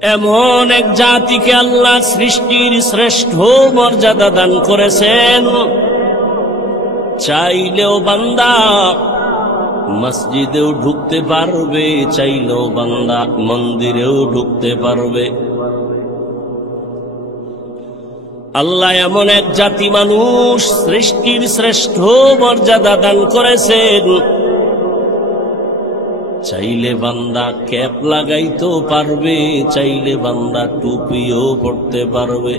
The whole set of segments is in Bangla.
এমন এক জাতিকে আল্লাহ সৃষ্টির শ্রেষ্ঠ মর্যাদা দান করেছেন, চাইলেও বান্দা মসজিদেও ঢুকতে পারবে, চাইলেও বান্দা মন্দিরেও ঢুকতে পারবে। আল্লাহ এমন এক জাতি মানুষ সৃষ্টির শ্রেষ্ঠ মর্যাদা দান করেছেন, চাইলে বান্দা ক্যাপ লাগাইতেও পারবে, চাইলে বান্দা টুপিও পড়তে পারবে।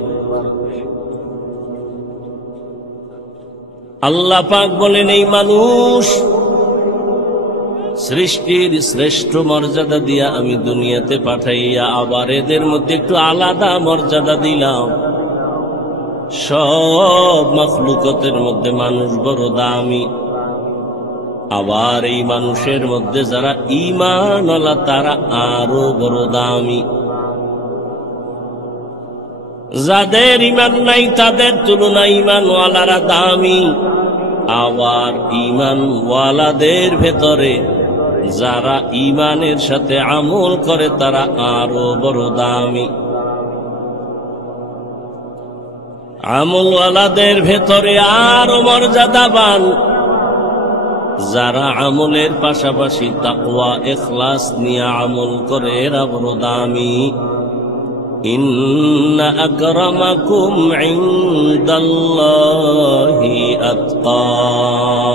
আল্লাহ পাক বলেন, এই মানুষ সৃষ্টির শ্রেষ্ঠ মর্যাদা দিয়া আমি দুনিয়াতে পাঠাইয়া আবার এদের মধ্যে একটু আলাদা মর্যাদা দিলাম। সব মাখলুকতের মধ্যে মানুষ বড় দামি, আবার এই মানুষের মধ্যে যারা ঈমানওয়ালা তারা আরো বড় দামি। যাদের ঈমান নাই তাদের তুলনায় ঈমানওয়ালারা দামি, আবার ঈমানওয়ালাদের ভেতরে যারা ঈমানের সাথে আমল করে তারা আরো বড় দামি। আমলওয়ালাদের ভেতরে আরো মর্যাদাবান যারা আমলের পাশাপাশি তাকওয়া ইখলাস নিয়ে আমল করে, এরা বড় দামি। ইন্না আকরামাকুম ইনদাল্লাহি আতকাকুম।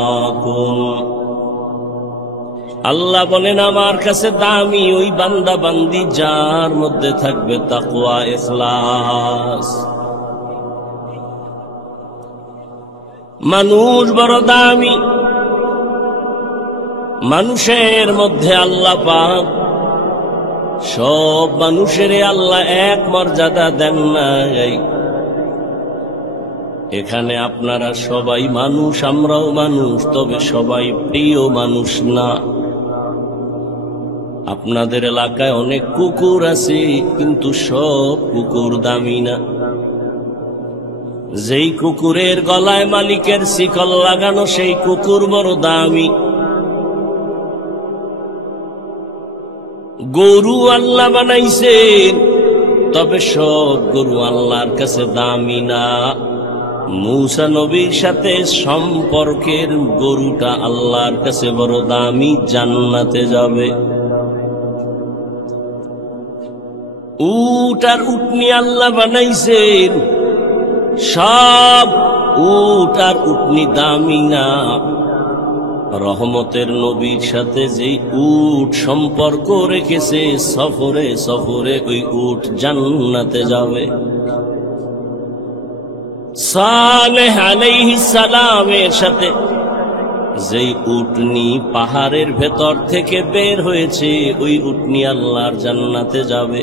আল্লাহ বলেন, আমার কাছে দামি ওই বান্দা বান্দি যার মধ্যে থাকবে তাকওয়া ইখলাস। মানুষ বড় দামি, মানুষের মধ্যে আল্লাহ পাক সব মানুষের আল্লাহ এক মর্যাদা দেন নাই। এখানে আপনারা সবাই মানুষ, আমরাও মানুষ, তবে সবাই প্রিয় মানুষ না। আপনাদের এলাকায় অনেক কুকুর আছে, কিন্তু সব কুকুর দামি না। যেই কুকুরের গলায় মালিকের শিকল লাগানো সেই কুকুর বড় দামি। গরু আল্লাহ বানাইছেন, তবে সব গরু আল্লাহর কাছে দামি না। মূসা নবীর সাথে সম্পর্কের গরুটা আল্লাহর কাছে বড় দামি, জান্নাতে যাবে। উট আর উটনি আল্লাহ বানাইছেন, সব উট আর উটনি দামি না। রহমতের নবীর সাথে যে উট সম্পর্ক রেখেছে, সফরে সফরে ওই উট জান্নাতে যাবে। সালেহ আলাইহিস সালামের সাথে যেই উটনি পাহাড়ের ভেতর থেকে বের হয়েছে, ওই উটনি আল্লাহর জান্নাতে যাবে।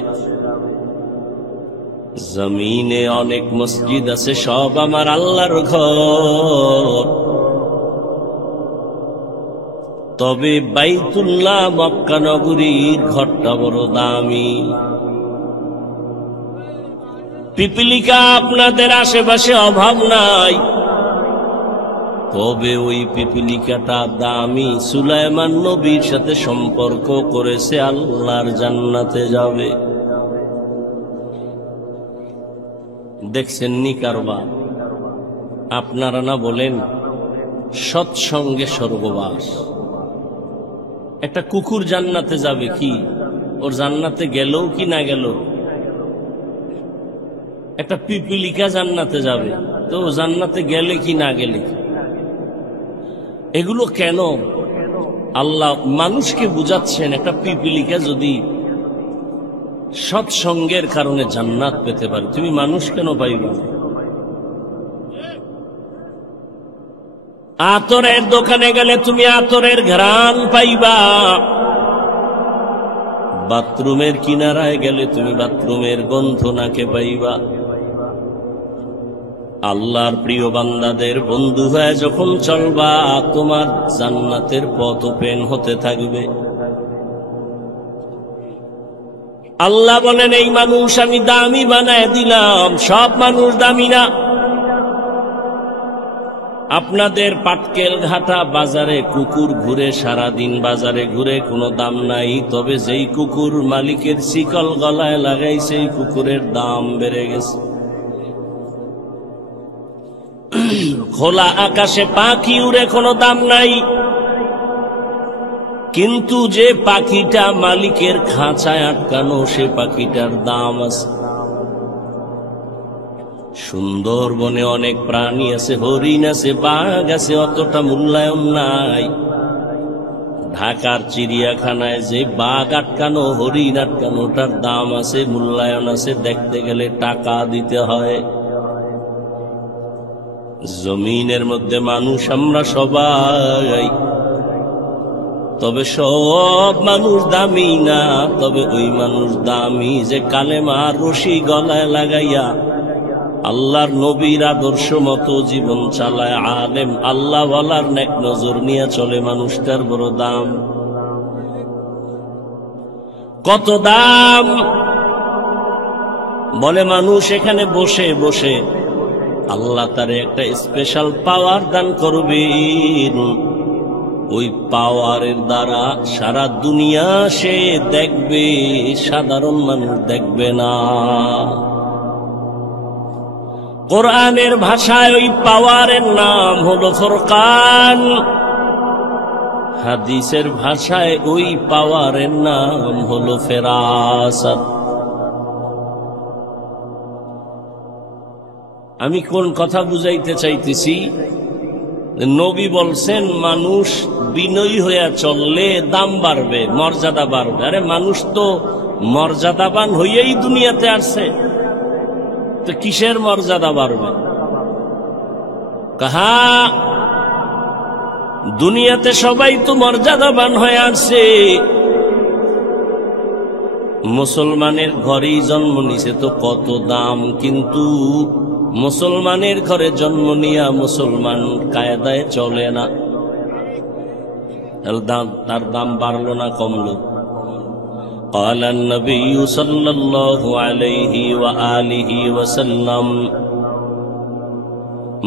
জমিনে অনেক মসজিদ আছে, সব আমার আল্লাহর ঘর, তবে বাইতুল্লাহ মক্কা নগরীর ঘরটা বড় দামি। পিপিলিকা আপনাদের আশেপাশে অভাব নাই, তবে ওই পিপিলিকাটা দামি। সুলাইমান নবীর সাথে সম্পর্ক করেছে, আল্লাহর জান্নাতে যাবে। দেখছেন নি কারবার? আপনারা না বলেন সৎসঙ্গে স্বর্গবাস। একটা কুকুর জান্নাতে যাবে কি? ওর জান্নাতে গেল কি না গেল? একটা পিপিলিকা জান্নাতে যাবে, তো জান্নাতে গেলে কি না গেলে? এগুলো কেন? আল্লাহ মানুষকে বুঝাচ্ছেন, একটা পিপিলিকা যদি সৎসঙ্গের কারণে জান্নাত পেতে পারে, তুমি মানুষ কেন পাইবে? আতরের দোকানে গেলে তুমি আতরের ঘ্রাণ পাইবা, বাথরুমের কিনারায় গেলে তুমি বাথরুমের গন্ধ নাকে পাইবা। আল্লাহর প্রিয় বান্দাদের বন্ধু হয়ে যখন চলবা, তোমার জান্নাতের পথ ওপেন হতে থাকবে। আল্লাহ বলেন, এই মানুষ আমি দামি বানায় দিলাম। সব মানুষ দামি না। আপনাদের পাটকেল ঘাটা বাজারে কুকুর ঘুরে, সারাদিন বাজারে ঘুরে, কোনো দাম নাই। তবে যেই কুকুর মালিকের শিকল গলায় লাগাই, সেই কুকুরের দাম বেড়ে গেছে। খোলা আকাশে পাখি উড়ে, কোনো দাম নাই। কিন্তু যে পাখিটা মালিকের খাঁচায় আটকানো, সে পাখিটার দাম আছে। সুন্দরবনে অনেক প্রাণী আছে, হরিণ আছে, বাঘ আছে, অতটা মূল্যায়ন নাই। ঢাকার চিড়িয়াখানায় যে বাঘ আটকানো, হরিণ আটকানো, ওটার দাম আছে, মূল্যায়ন আছে, দেখতে গেলে টাকা দিতে হয়। জমিনের মধ্যে মানুষ আমরা সবাই, তবে সব মানুষ দামি না। তবে ওই মানুষ দামি যে কালেমার রশি গলায় লাগাইয়া আল্লাহর নবীর আদর্শ মতো জীবন চালায়, আলেম আল্লাহ ওয়ালার নেক নজর নিয়ে চলে, মানুষটার বড় দাম। কত দাম! বলে মানুষ এখানে বসে বসে আল্লাহ তারে একটা স্পেশাল পাওয়ার দান করবেন। ওই পাওয়ারের দ্বারা সারা দুনিয়া সে দেখবে, সাধারণ মানুষ দেখবে না। কোরআনের ভাষায় ওই পাওয়ারের নাম হলো ফুরকান, হাদিসের ভাষায় ওই পাওয়ারের নাম হলো ফেরাসাত। আমি কোন কথা বুঝাইতে চাইতেছি? নবী বলছেন মানুষ বিনয়ী হইয়া চললে দাম বাড়বে, মর্যাদা বাড়বে। আরে মানুষ তো মর্যাদাবান হইয়াই দুনিয়াতে আসছে, তো কিসের মর্যাদা বাড়বে? কাহা দুনিয়াতে সবাই তো মর্যাদাবান হয়ে আসছে। মুসলমানের ঘরেই জন্ম নিছে তো কত দাম, কিন্তু মুসলমানের ঘরে জন্ম নিয়া মুসলমান কায়দায় চলে না, তার দাম বাড়লো না কমলো? قال النبي صلى الله عليه وآله وسلم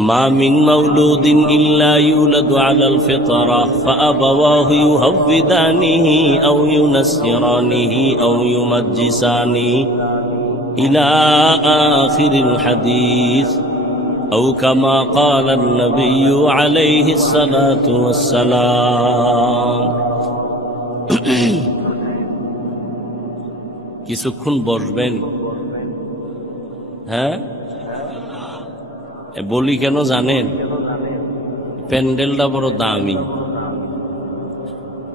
ما من مولود إلا يولد على الفطرة فأبواه يهودانه أو ينصرانه أو يمجسانه إلى آخر الحديث أو كما قال النبي عليه الصلاة والسلام. কিছুক্ষণ বসবেন? হ্যাঁ, বলি কেন জানেন? প্যান্ডেলটা বড় দামি,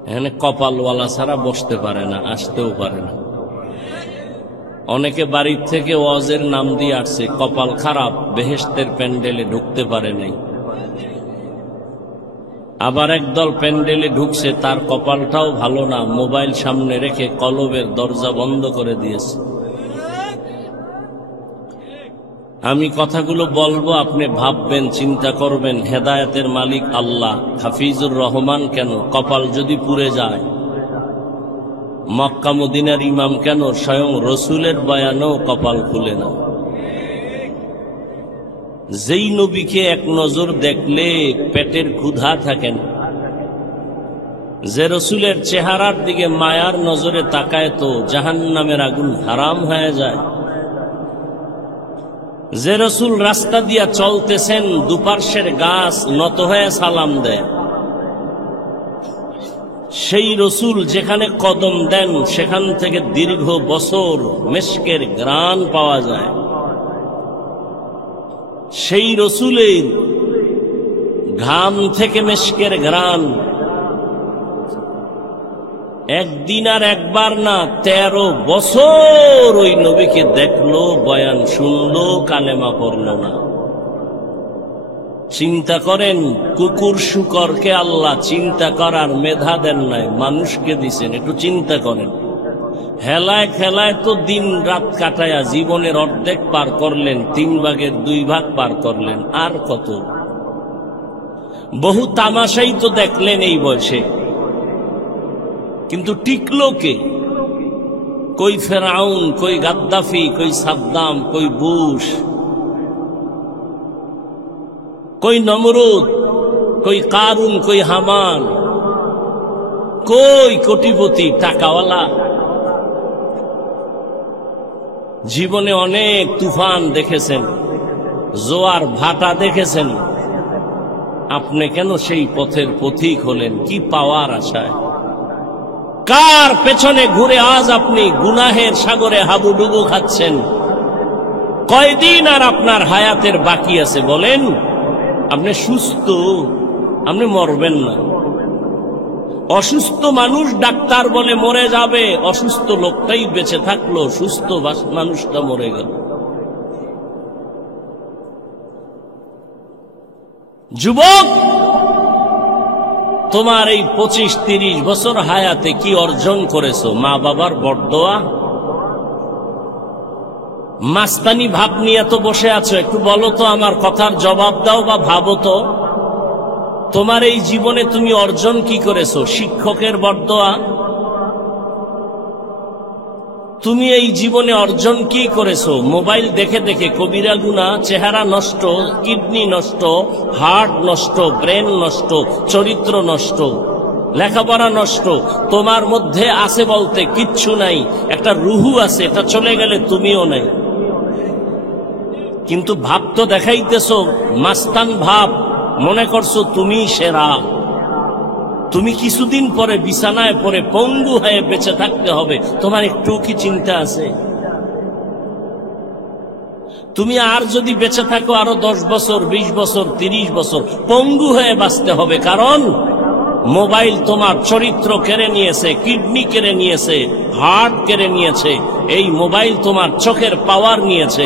এখানে কপালওয়ালা ছাড়া বসতে পারে না, আসতেও পারে না। অনেকে বাড়ির থেকে ওয়াজের নাম দিয়ে আসছে, কপাল খারাপ, বেহেশতের প্যান্ডেলে ঢুকতে পারে নাই। আবার একদল প্যান্ডেলে ঢুকছে, তার কপালটাও ভালো না, মোবাইল সামনে রেখে কলবের দরজা বন্ধ করে দিয়েছে। আমি কথাগুলো বলবো, আপনি ভাববেন, চিন্তা করবেন। হেদায়েতের মালিক আল্লাহ, হাফিজুর রহমান কেন? কপাল যদি পুড়ে যায়। মক্কা মদিনার ইমাম কেন? স্বয়ং রসুলের বয়ানেও কপাল খুলে না। যেই নবীকে এক নজর দেখলে পেটের ক্ষুধা থাকেন, যে রসুলের চেহারার দিকে মায়ার নজরে তাকায় তো জাহান্নামের আগুন হারাম হয়ে যায়। যে রসুল রাস্তা দিয়া চলতেছেন, দুপার্শ্বের গাছ নত হয়ে সালাম দেয়। সেই রসুল যেখানে কদম দেন, সেখান থেকে দীর্ঘ বছর মেশকের ঘ্রাণ পাওয়া যায়। সেই রসুলের ঘাম থেকে মেশকের ঘ্রাণ একদিন আর একবার না, 13 বছর ওই নবীকে দেখলো, বয়ান শুনলো, কালেমা পড়লো না। চিন্তা করেন, কুকুর শুকরকে আল্লাহ চিন্তা করার মেধা দেন নাই, মানুষকে দিছেন। একটু চিন্তা করেন, হেলায় খেলায় তো দিন রাত কাটায়া জীবনের অর্ধেক পার করলেন, 3 ভাগের 2 ভাগ পার করলেন, আর কত? বহু তামাশাই তো দেখলেন এই বয়সে, কিন্তু টিকলো কে? কই ফেরাউন, কই গাদ্দাফি, কই সাদ্দাম, কই বুশ, কই নমরুদ, কই কারুন, কই হামান, কই কোটিপতি টাকাওয়ালা। জীবনে অনেক তুফান দেখেছেন, জোয়ার ভাটা দেখেছেন, আপনি কেন সেই পথের পথিক হলেন? কি পাওয়ার আশায়? কার পেছনে ঘুরে আজ আপনি গুনাহের সাগরে হাবুডুবু খাচ্ছেন? কয়দিন আর আপনার হায়াতের বাকি আছে বলেন? আপনি সুস্থ, আপনি মরবেন না। অসুস্থ মানুষ ডাক্তার বলে মরে যাবে, অসুস্থ লোকটাই বেঁচে থাকলো, সুস্থ মানুষটা মরে গেল। যুবক, তোমার এই 25-30 বছর হায়াতে কি অর্জন করেছো? মা বাবার বরদোয়া? মাস্তানি ভাব নিয়ে তো বসে আছো, একটু বলো তো, আমার কথার জবাব দাও বা ভাবো তো, তোমার এই জীবনে তুমি অর্জন কি করেছো? শিক্ষকের বরদোয়া? তুমি এই জীবনে অর্জন কি করেছো? মোবাইল দেখে দেখে কবিরা গুনাহ, চেহারা নষ্ট, কিডনি নষ্ট, হার্ট নষ্ট, ব্রেন নষ্ট, চরিত্র নষ্ট, লেখাপড়া নষ্ট। তোমার মধ্যে আছে বলতে কিচ্ছু নাই, একটা রুহু আছে, এটা চলে গেলে তুমিও নাই। কিন্তু ভাব তো দেখাইতেছো মাস্তান ভাব, মনে করছো তুমি সেরা। তুমি কিছুদিন পরে বিছানায় পরে পঙ্গু হয়ে বেঁচে থাকতে হবে, তোমার একটু কি চিন্তা আছে? তুমি আর যদি বেঁচে থাকো আরো 10 বছর, 20 বছর, 30 বছর, পঙ্গু হয়ে বাঁচতে হবে। কারণ মোবাইল তোমার চরিত্র কেড়ে নিয়েছে, কিডনি কেড়ে নিয়েছে, হার্ট কেড়ে নিয়েছে। এই মোবাইল তোমার চোখের পাওয়ার নিয়েছে,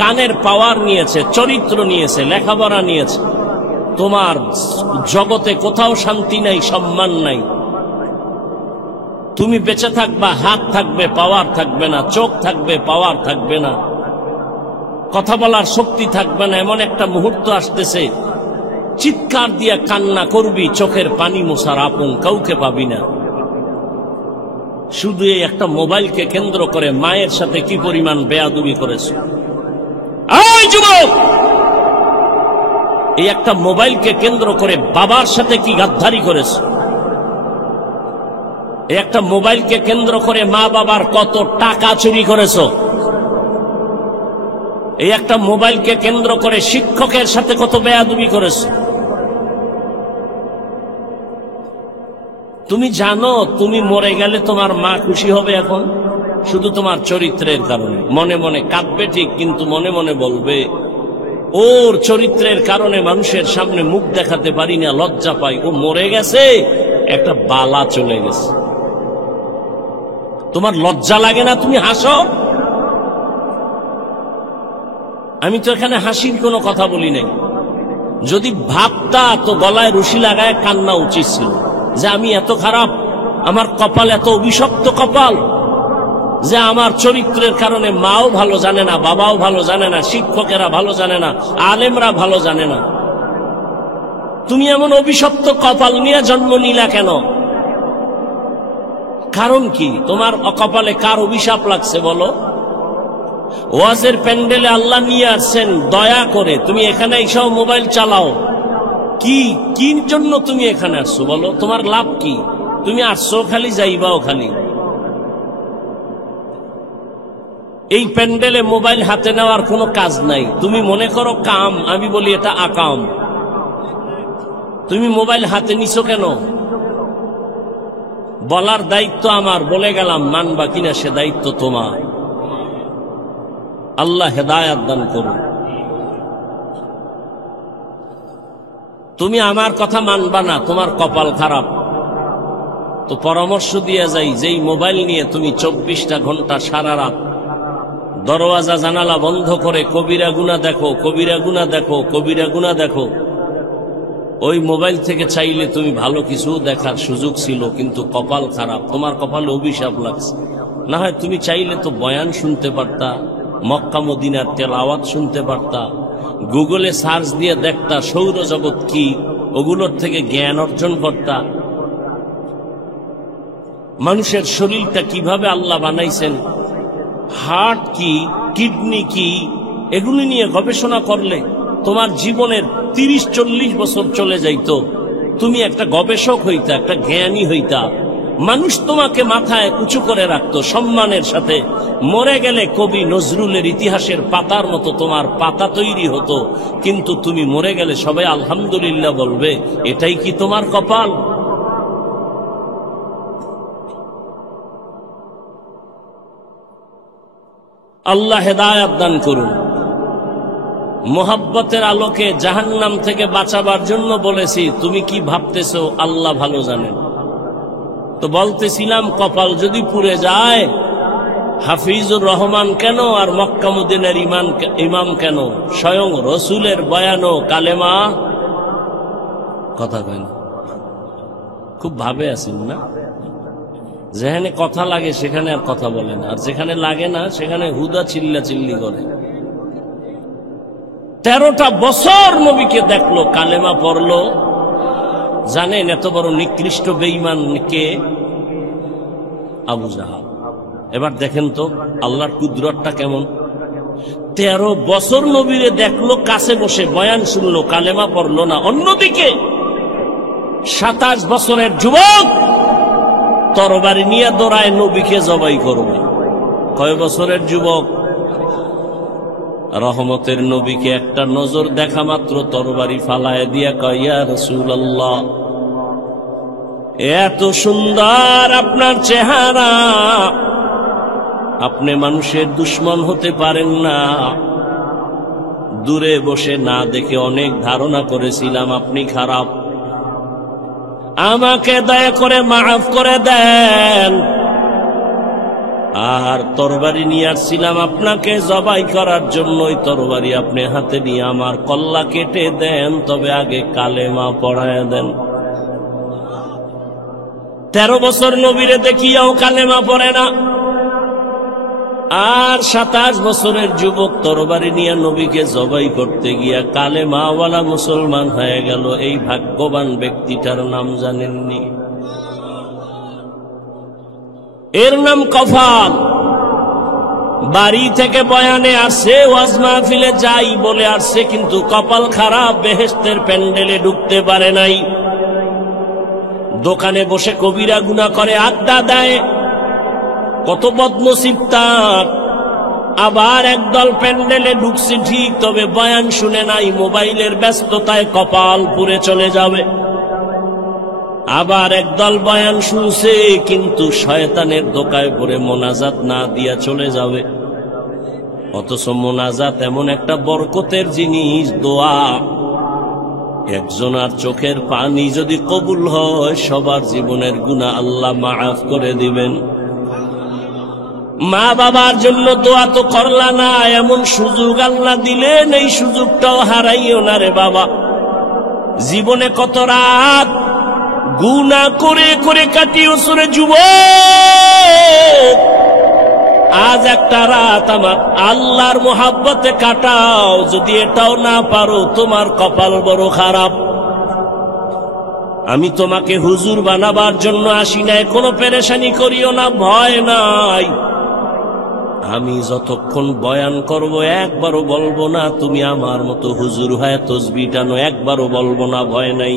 কানের পাওয়ার নিয়েছে, চরিত্র নিয়েছে, লেখাপড়া নিয়েছে। তোমার জগতে কোথাও শান্তি নাই, সম্মান নাই। তুমি বেঁচে থাকবা, হাত থাকবে, পাওয়ার থাকবে না, চোখ থাকবে, পাওয়ার থাকবে না, কথা বলার শক্তি থাকবে না। এমন একটা মুহূর্ত আসতেছে, চিৎকার দিয়ে কান্না করবি, চোখের পানি মোছার আপন কাউকে পাবি না। শুধু এই একটা মোবাইলকে কেন্দ্র করে মায়ের সাথে কি পরিমাণ বেয়াদবি করেছ? এই যুবক, এই একটা মোবাইলকে কেন্দ্র করে বাবার সাথে কি গাদ্দারি করেছ? এই একটা মোবাইলকে কেন্দ্র করে মা বাবার কত টাকা চুরি করেছ? এই একটা মোবাইলকে কেন্দ্র করে শিক্ষকের সাথে কত বেয়াদবি করেছ? তুমি জানো তুমি মরে গেলে তোমার মা খুশি হবে এখন শুধু তোমার চরিত্রের কারণে। মনে মনে কাঁদবে ঠিক, কিন্তু মনে মনে বলবে ওর চরিত্রের কারণে মানুষের সামনে মুখ দেখাতে পারি না, লজ্জা পাই। ও মরে গেছে, একটা বালা চলে গেছে। তোমার লজ্জা লাগে না? তুমি হাসো। আমি তো এখানে হাসির কোনো কথা বলি নাই। যদি ভাবতা তো গলায় রশি লাগায় কান্না উচিত ছিল যে আমি এত খারাপ, আমার কপাল এত অভিশপ্ত কপাল যে আমার চরিত্রের কারণে মাও ভালো জানে না, বাবাও ভালো জানে না, শিক্ষকেরা ভালো জানে না, আলেমরা ভালো জানে না। তুমি এমন অভিশপ্ত কপাল নিয়ে জন্ম নিলা কেন? কারণ কি? তোমার কপালে কার অভিশাপ লাগছে বলো? ওয়াজের প্যান্ডেলে আল্লাহ নিয়ে আসছেন দয়া করে, তুমি এখানে এইসব মোবাইল চালাও। কি জন্য তুমি এখানে আসছো বলো? তোমার লাভ কি? তুমি আসছো খালি, যাইবাও খালি। এই প্যান্ডেলে মোবাইল হাতে নেওয়ার কোনো কাজ নাই। তুমি মনে করো কাম, আমি বলি এটা আকাম। তুমি মোবাইল হাতে নিছো কেন? বলার দায়িত্ব আমার, বলে গেলাম, মানবা কিনা সে দায়িত্ব তোমার। আল্লাহ হেদায়াত দান করুন। তুমি আমার কথা মানবা না, তোমার কপাল খারাপ। তো পরামর্শ দিয়ে যাই, যেই মোবাইল নিয়ে তুমি 24টা ঘন্টা সারা রাত দরওয়াজা জানালা বন্ধ করে কবিরা গুনাহ দেখো, কবিরা গুনাহ দেখো, কবিরা গুনাহ দেখো, ওই মোবাইল থেকে চাইলে তুমি ভালো কিছু দেখার সুযোগ ছিল, কিন্তু কপাল খারাপ, তোমার কপালে অভিশাপ লাগছে। না হয় তুমি চাইলে তো বয়ান শুনতে পারতা, মক্কা মদিনার তেলাওয়াত শুনতে পারতা, গুগলে সার্চ দিয়ে দেখতা সৌরজগৎ কি, ওগুলোর থেকে জ্ঞান অর্জন করতা। মানুষের শরীরটা কিভাবে আল্লাহ বানাইছেন, হার্ট কি, কিডনি কি, এগুলি নিয়ে গবেষণা করলে তোমার জীবনের 30-40 বছর চলে যাইতো, তুমি একটা গবেষক হইতা, একটা জ্ঞানী হইতা, মানুষ তোমাকে মাথায় উঁচু করে রাখতো সম্মানের সাথে। মরে গেলে কবি নজরুলের ইতিহাসের পাতার মতো তোমার পাতা তৈরি হতো, কিন্তু তুমি মরে গেলে সবাই আলহামদুলিল্লাহ বলবে। এটাই কি তোমার কপাল? আল্লাহ হেদায়েত দান করুন। মোহাব্বতের আলোকে জাহান্নাম থেকে বাঁচাবার জন্য বলেছি, তুমি কি ভাবতেছো আল্লাহ ভালো জানেন। তো বলতেছিলাম, কপাল যদি পুড়ে যায়, হাফিজুর রহমান কেন আর মক্কা মদিনার ইমাম কেন, স্বয়ং রসুলের বয়ানো কালেমা কথা কয় না। খুব ভাবে আছেন না? যেখানে কথা লাগে সেখানে আর কথা বলে না, আর যেখানে লাগে না সেখানে হুদা চিল্লা চিল্লি করে। 13টা বছর নবীকে দেখলো, কালেমা পড়লো। জানেন এত বড় নিকৃষ্ট বেঈমান কে? আবু জাহাল। এবার দেখেন তো আল্লাহর কুদরতটা কেমন। 13 বছর নবীরে দেখলো, কাছে বসে বয়ান শুনলো, কালেমা পড়লো না। অন্যদিকে 27 বছরের যুবক তরবারি নিয়ে দৌড়ায় নবীকে জবাই করবে। কয় বছরের যুবক? রহমতের নবীকে একটা নজর দেখা মাত্র তরবারি ফালায় দিয়া কয়, ইয়া রাসূলুল্লাহ, এত সুন্দর আপনার চেহারা, আপনি মানুষের দুশ্মন হতে পারেন না। দূরে বসে না দেখে অনেক ধারণা করেছিলাম আপনি খারাপ, আমাকে দয়া করে মাফ করে দেন। আর তরবারি নিয়ে আসছিলাম আপনাকে জবাই করার জন্যই, তরবারি আপনি হাতে নিয়ে আমার কল্লা কেটে দেন, তবে আগে কালেমা পড়ায় দেন। 13 বছর নবীরে দেখিয়াও কালেমা পড়ে না, আর 27 বছরের যুবক তরবারি নিয়ে নবীকে জবাই করতে গিয়া কালেমাওয়ালা মুসলমান হয়ে গেল। এই ভাগ্যবান ব্যক্তিটার নাম জানেননি? এর নাম কফাল। বাড়ি থেকে বয়ানে আসছে, ওয়াজ মাহফিলে যাই বলে আসছে, কিন্তু কপাল খারাপ, বেহেশতের প্যান্ডেলে ঢুকতে পারে নাই। দোকানে বসে কবিরা গুনাহ করে আড্ডা দেয়, কত বদনসিব তার। আবার একদল প্যান্ডেলে ঢুকছে ঠিক, তবে বয়ান শুনে নাই, মোবাইলের ব্যস্ততায় কপাল পুড়ে চলে যাবে। আবার একদল বয়ান শুনছে, কিন্তু শয়তানের ধোঁকায় পড়ে মোনাজাত না দিয়া চলে যাবে। অথচ মোনাজাত এমন একটা বরকতের জিনিস, দোয়া। একজনের চোখের পানি যদি কবুল হয়, সবার জীবনের গুনাহ আল্লাহ মাফ করে দিবেন। মা বাবার জন্য দোয়া তো করলা না, এমন সুযোগ আল্লাহ দিলেন, এই সুযোগটাও হারাইও না রে বাবা। জীবনে কত রাত গুনাহ করে করে কাটিও সরে যুবক, আজ একটা রাত আমার আল্লাহর মোহাব্বতে কাটাও। যদি এটাও না পারো, তোমার কপাল বড় খারাপ। আমি তোমাকে হুজুর বানাবার জন্য আসি নাই, কোনো পেরেশানি করিও না, ভয় নাই। আমি যতক্ষণ বয়ান করব একবারও বলবো না তুমি আমার মতো হুজুর হয়ে তসবিহ টানো, একবারও বলবো না, ভয় নাই।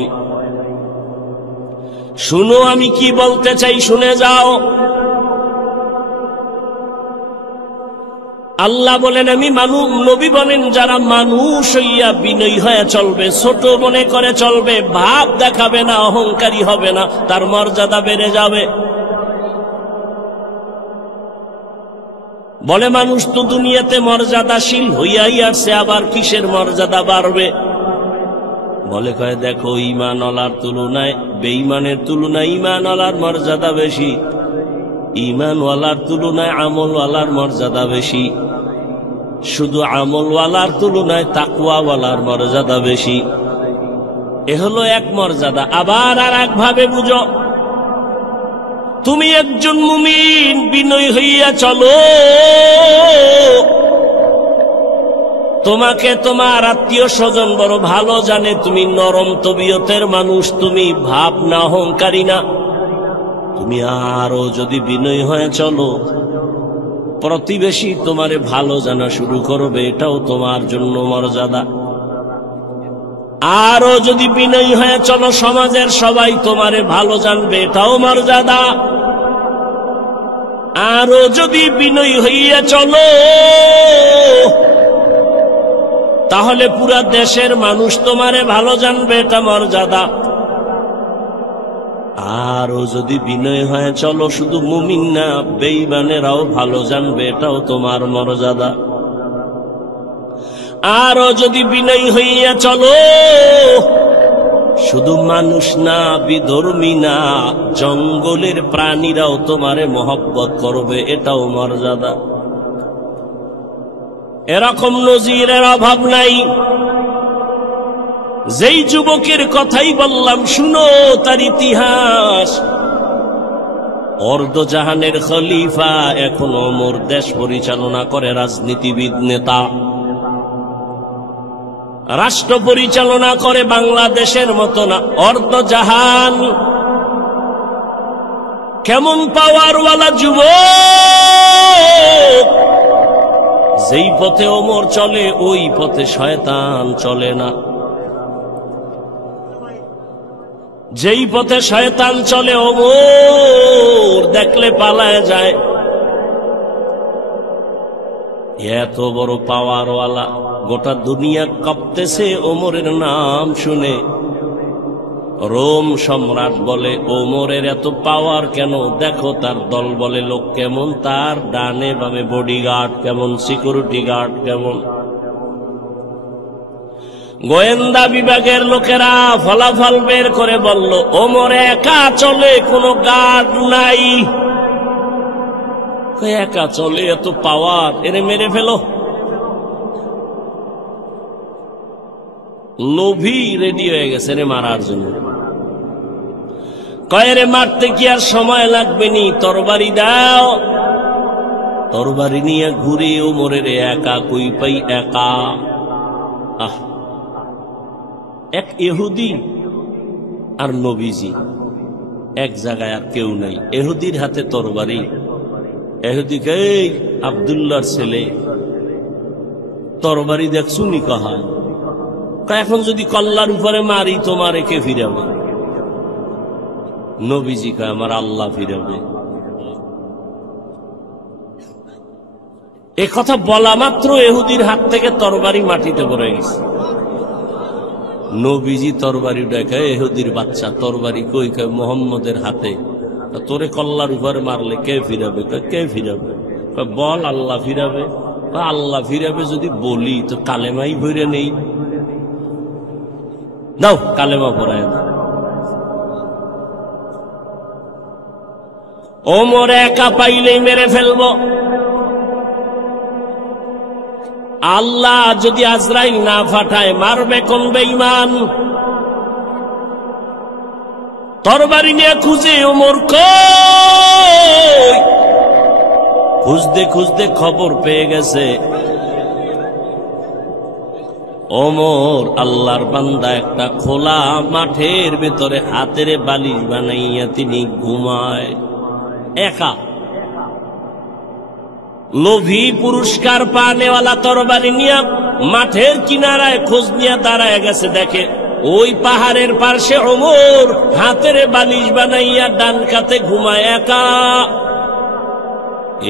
শুনো আমি কি বলতে চাই, শুনে যাও। আল্লাহ বলেন আমি নবী বলেন, যারা মানুষ হইয়া বিনয়ী হয়ে চলবে, ছোট মনে করে চলবে, ভাব দেখাবে না, অহংকারী হবে না, তার মর্যাদা বেড়ে যাবে। বলে মানুষ তো দুনিয়াতে মর্যাদাশীল হইয়াই আসছে, আবার কিসের মর্যাদা বাড়বে? বলে কয় দেখো, ঈমানওয়ালার তুলনায় বেঈমানের তুলনায় ঈমানওয়ালার মর্যাদা বেশি, ঈমানওয়ালার তুলনায় আমলওয়ালার মর্যাদা বেশি, শুধু আমলওয়ালার তুলনায় তাকওয়াওয়ালার মর্যাদা বেশি। এ হলো এক মর্যাদা। আবার আর এক ভাবে বুঝো, তুমি একজন মুমিন, বিনয়ী হইয়া চলো, তোমাকে তোমার আত্মীয় স্বজন বড় ভালো জানে, তুমি নরম তবিয়তের মানুষ, তুমি ভাব না, অহংকারী না। তুমি আরো যদি বিনয়ী হয়ে চলো, প্রতিবেশী তোমারে ভালো জানা শুরু করবে, এটাও তোমার জন্য মর্যাদা। আরো যদি বিনয়ী হয়ে চলো, সমাজের সবাই তোমারে ভালো জানবে, এটাও মর্যাদা। আরো যদি বিনয়ী হইয়া চলো, তাহলে পুরা দেশের মানুষ তোমারে ভালো জানবে, এটা মর্যাদা। আরো যদি বিনয় হয়ে চলো, শুধু মুমিন না বেঈমানেরাও ভালো জানবে, এটাও তোমার মর্যাদা। আরো যদি বিনয়ী হইয়া চলো, শুধু মানুষ না, বিধর্মী না, জঙ্গলের প্রাণীরাও তোমারে মহব্বত করবে, এটাও মর্যাদা। এরকম নজিরের অভাব নাই। যেই যুবকের কথাই বললাম, শুনো তার ইতিহাস। অর্ধজাহানের খলিফা, এখন ওমর দেশ পরিচালনা করে, রাজনীতিবিদ, নেতা, রাষ্ট্র পরিচালনা করে, বাংলাদেশের মতো না, অর্ধজাহান। কেমন পাওয়ারওয়ালা যুবক! যেই পথে ওমর চলে, ওই পথে শয়তান চলে না। যেই পথে শয়তান চলে, ওমর দেখলে পালায় যায়। এত বড় পাওয়ারওয়ালা, গোটা দুনিয়া কাঁপতেছে ওমরের নাম শুনে। রোম সম্রাট বলে, ওমরের এত পাওয়ার কেন? দেখো তার দল বলে লোক কেমন, তার ডানে বামে বডিগার্ড কেমন, সিকিউরিটি গার্ড কেমন। গোয়েন্দা বিভাগের লোকেরা ফলাফল বের করে বলল, ওমর একা চলে, কোনো গার্ড নাই। একা চলে, এত পাওয়ার, এরে মেরে ফেলো। লোভী রেডি হয়ে গেছে রে মারার জন্য। কয়েরে মারতে কি আর সময় লাগবে নি, তরবারি দাও। তরবারি নিয়ে ঘুরে ওমরের একা কই পাই, একা। এক ইহুদি আর নবীজি এক জায়গায়, আর কেউ নাই। ইহুদির হাতে তরবারি। ইহুদিকে, এই আব্দুল্লাহর ছেলে, তরবারি দেখছু নি? কহা, এখন যদি কল্লার উপরে মারি তোমারে কে ফিরাবে? নবীজি কয়, আমার আল্লাহ ফিরাবে। এ কথা বলা মাত্র ইহুদির হাত থেকে তরবারি মাটিতে পড়ে গেছে। নবীজি তরবারি দেখে, ইহুদির বাচ্চা তরবারি কই? কয় মোহাম্মদের হাতে। তোরে কল্লার উপরে মারলে কে ফিরাবে? কে ফিরাবে? বল আল্লাহ ফিরাবে। আল্লাহ ফিরাবে যদি বলি তো কালেমাই ভরে নেই। দাও কালেমা পড়ায় দাও। ওমর একা পাইলেই মেরে ফেলবো। আল্লাহ যদি আজরাইল না পাঠায়, মারবে কোন বেঈমান? তরবারি নিয়ে খুঁজে ওমর কই, খুঁজতে খুঁজতে খবর পেয়ে গেছে ওমর আল্লাহর বান্দা একটা খোলা মাঠের ভেতরে হাতের বালিশ বানাইয়া তিনি ঘুমায় একা। লোভী পুরস্কার পানেওয়ালা তরবারি নিয়ে মাঠের কিনারায় খোঁজ নিয়ে দাঁড়ায় গেছে, দেখে ওই পাহাড়ের পাশে ওমর হাতের বালিশ বানাইয়া ডান কাতে ঘুমায় একা।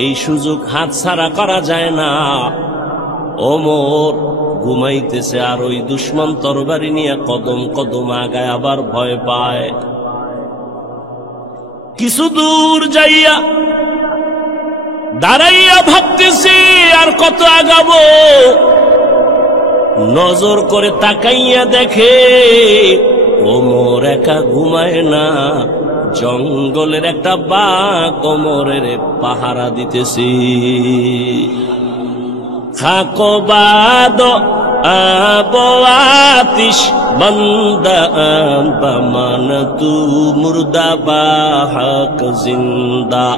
এই সুযোগ হাতছাড়া করা যায় না। ওমর ঘুমাইতেছে আর ওই দুশ্মন তরবারি নিয়ে কদম কদম আগায়, আবার ভয় পায়। কিছু দূর যাইয়া দাঁড়াইয়া ভাবতেছি আর কত আগাবো। নজর করে তাকাইয়া দেখে ওমর একা ঘুমায় না, জঙ্গলের একটা বাঘ ওমরের পাহারা দিতেছি। খাকবাদ আবাতিশ বন্দা বমান তু মুর্দা বাহক জিন্দা।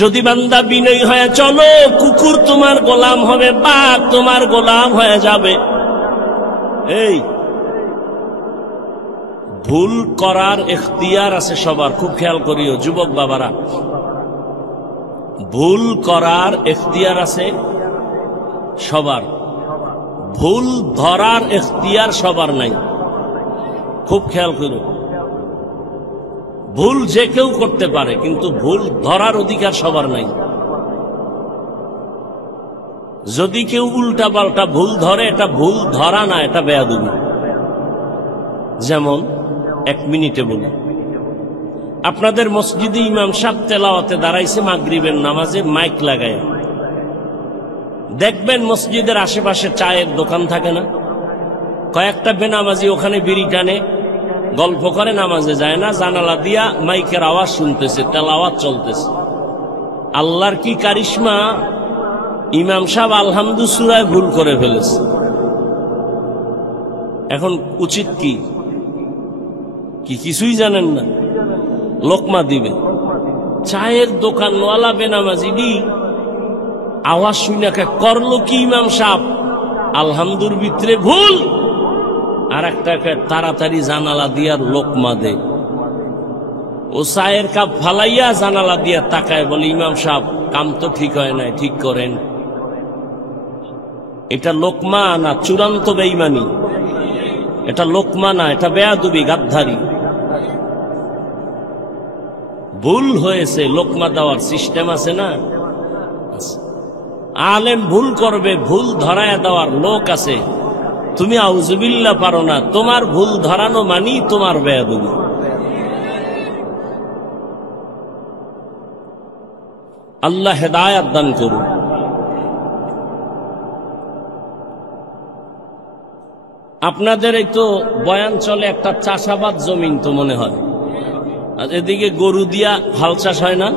যদি বান্দা বিনয়ী হয়ে চলো, কুকুর তোমার গোলাম হবে, বাঘ তোমার গোলাম হয়ে যাবে। এই ভুল করার এখতিয়ার আছে সবার, খুব খেয়াল করিও যুবক বাবারা। ভুল করার এখতিয়ার আছে সবার। ভুল ধরার এখতিয়ার সবার নাই। খুব খেয়াল করুন, ভুল যে কেউ করতে পারে, কিন্তু ভুল ধরার অধিকার সবার নাই। যদি কেউ উল্টা পাল্টা ভুল ধরে, এটা ভুল ধরা না, এটা বেয়াদবি। যেমন 1 মিনিটে বলি, আপনাদের মসজিদে ইমাম সাহেব তেলাওয়াতে দাঁড়াইছে মাগরিবের নামাজে মাইক লাগায়। দেখবেন মসজিদের আশেপাশে চায়ের দোকান থাকে না, কয়েকটা বেনামাজি ওখানে বিড়ি টানে, গল্প করে, নামাজে যায় না, জানালা দিয়া মাইকের আওয়াজ শুনতেছে, তেলাওয়াত চলতেছে। আল্লাহর কি কারিশমা, ইমাম সাহেব আলহামদু সূরায় ভুল করে ফেলেছে। এখন উচিত কি কিছুই জানেন না, লোকমা দিবে। চায়ের দোকানওয়ালা বেনামাজিডি আওয়াজ শুনে করলো কি, ইমাম সাহেব আলহামদুর ভিতরে ভুল, আর একটা তাড়াতাড়ি জানালা দিয়ার লোকমা দে। ও চায়ের কাপ ফালাইয়া জানালা দিয়া তাকায়, বলে ইমাম সাহেব কাম তো ঠিক হয় নাই, ঠিক করেন। এটা লোকমা না চূড়ান্ত বেঈমানি? এটা লোকমা না, এটা বেয়াদবি, গাদ্দারি। ভুল হয়েছে, লোকমা দেওয়ার সিস্টেম আছে না? আলেম ভুল করবে, ভুল ধরায় দেওয়ার লোক আছে। তুমি আউযুবিল্লাহ পারো না, তোমার ভুল ধরানো মানি তোমার বেয়াদবি। আল্লাহ হেদায়েত দান করুন। আপনাদের এই তো বয়ান চলে একটা চাষাবাদ জমিন তো মনে হয়, আর এদিকে গরু দিয়া হাল চাষ হয় না।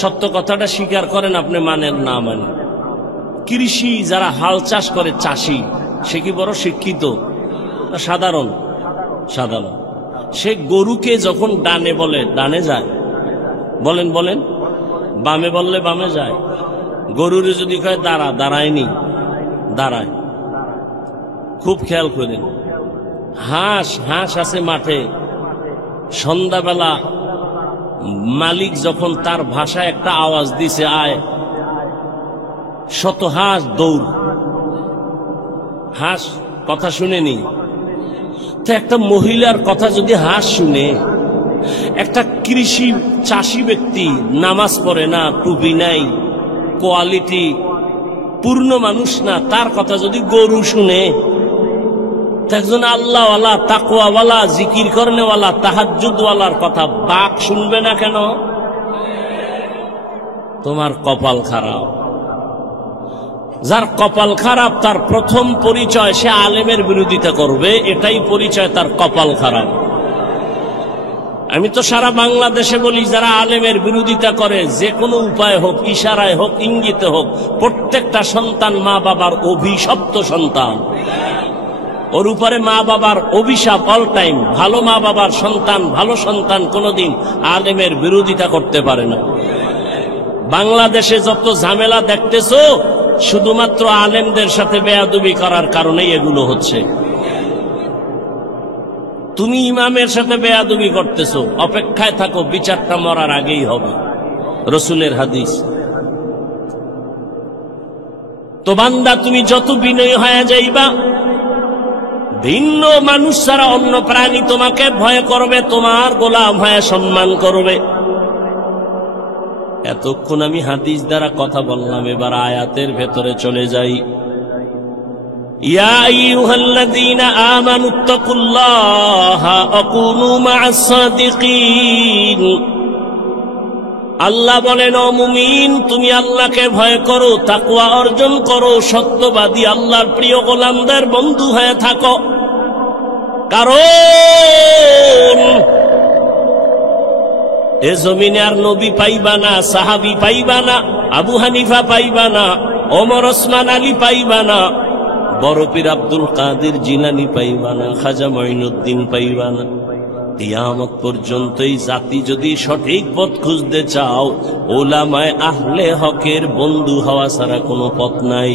সত্য কথাটা স্বীকার করেন, আপনি মানেন না মানেন। কৃষি যারা হাল চাষ করে, চাষি, সে কি বড় শিক্ষিত? সাধারণ সাধারণ। সে গরুকে যখন ডানে বলে ডানে যায়, বলেন বলেন, বামে বললে বামে যায়। গরুরে যদি কয় দাঁড়া, দাঁড়ায়নি, দাঁড়ায়। খুব খেয়াল করেন, হাঁস আছে মাঠে, সন্ধ্যাবেলা মালিক যখন তার ভাষায় একটা আওয়াজ দিছে আয়, শত হাঁস দৌড়। হাঁস কথা শুনেনি তো, একটা মহিলার কথা যদি হাঁস শুনে, একটা কৃষি চাষি ব্যক্তি নামাজ পড়ে না, টুপি নাই, কোয়ালিটি পূর্ণ মানুষ না, তার কথা যদি গরু শুনে, একজন আল্লাহওয়ালা, তাকওয়াওয়ালা, জিকির করনেওয়ালা, তাহাজ্জুদওয়ালার কথা বাঘ শুনবে না কেন? তোমার কপাল খারাপ। যার কপাল খারাপ, তার প্রথম পরিচয় সে আলেমের বিরোধিতা করবে, এটাই পরিচয় তার কপাল খারাপ। আমি তো সারা বাংলাদেশে বলি, যারা আলেমের বিরোধিতা করে, যে কোনো উপায় হোক, ইশারায় হোক, ইঙ্গিতে হোক, প্রত্যেকটা সন্তান মা বাবার অভিশপ্ত সন্তান। ওর উপরে মা বাবার অভিশাপ অল টাইম। ভালো মা বাবার সন্তান, ভালো সন্তান কোনোদিন আলেমের বিরোধিতা করতে পারে না। বাংলাদেশে যত ঝামেলা দেখতেছো, শুধুমাত্র আলেমদের সাথে বেয়াদবি করার কারণেই এগুলো হচ্ছে। তুমি ইমামের সাথে বেয়াদবি করতেছো, অপেক্ষায় থাকো, বিচারটা মরার আগেই হবে, রসুলের হাদিস। তো বান্দা, তুমি যত বিনয়ী হয়ে যাইবা, ভিন্ন মানুষ ছাড়া অন্য প্রাণী তোমাকে ভয় করবে, তোমার গোলাম হয়ে সম্মান করবে। এতক্ষণ আমি হাদিস দ্বারা কথা বললাম, এবার আয়াতের ভেতরে চলে যাই। ইয়া আইয়ুহাল্লাযীনা আমানুত্তাকুল্লাহা ওয়া কুনু মা'আস সাদিকিন। আল্লাহ বলেন, ও মুমিন, তুমি আল্লাহকে ভয় করো, তাকওয়া অর্জন করো, সত্যবাদী আল্লাহর প্রিয় গোলামদের বন্ধু হয়ে থাকো। কারণ এ জমিনে আর নবী পাইবা না, সাহাবী পাইবা না, আবু হানিফা পাইবা না, ওমর ওসমান আলী পাইবা না, বড় পীর আব্দুল কাদের জিলানী পাইবা না, খাজা মঈনুদ্দিন পাইবা না। কিয়ামত পর্যন্ত এই জাতি যদি সঠিক পথ খুঁজতে চাও, উলামায়ে আহলে হকের বন্ধু হওয়া ছাড়া কোনো পথ নাই।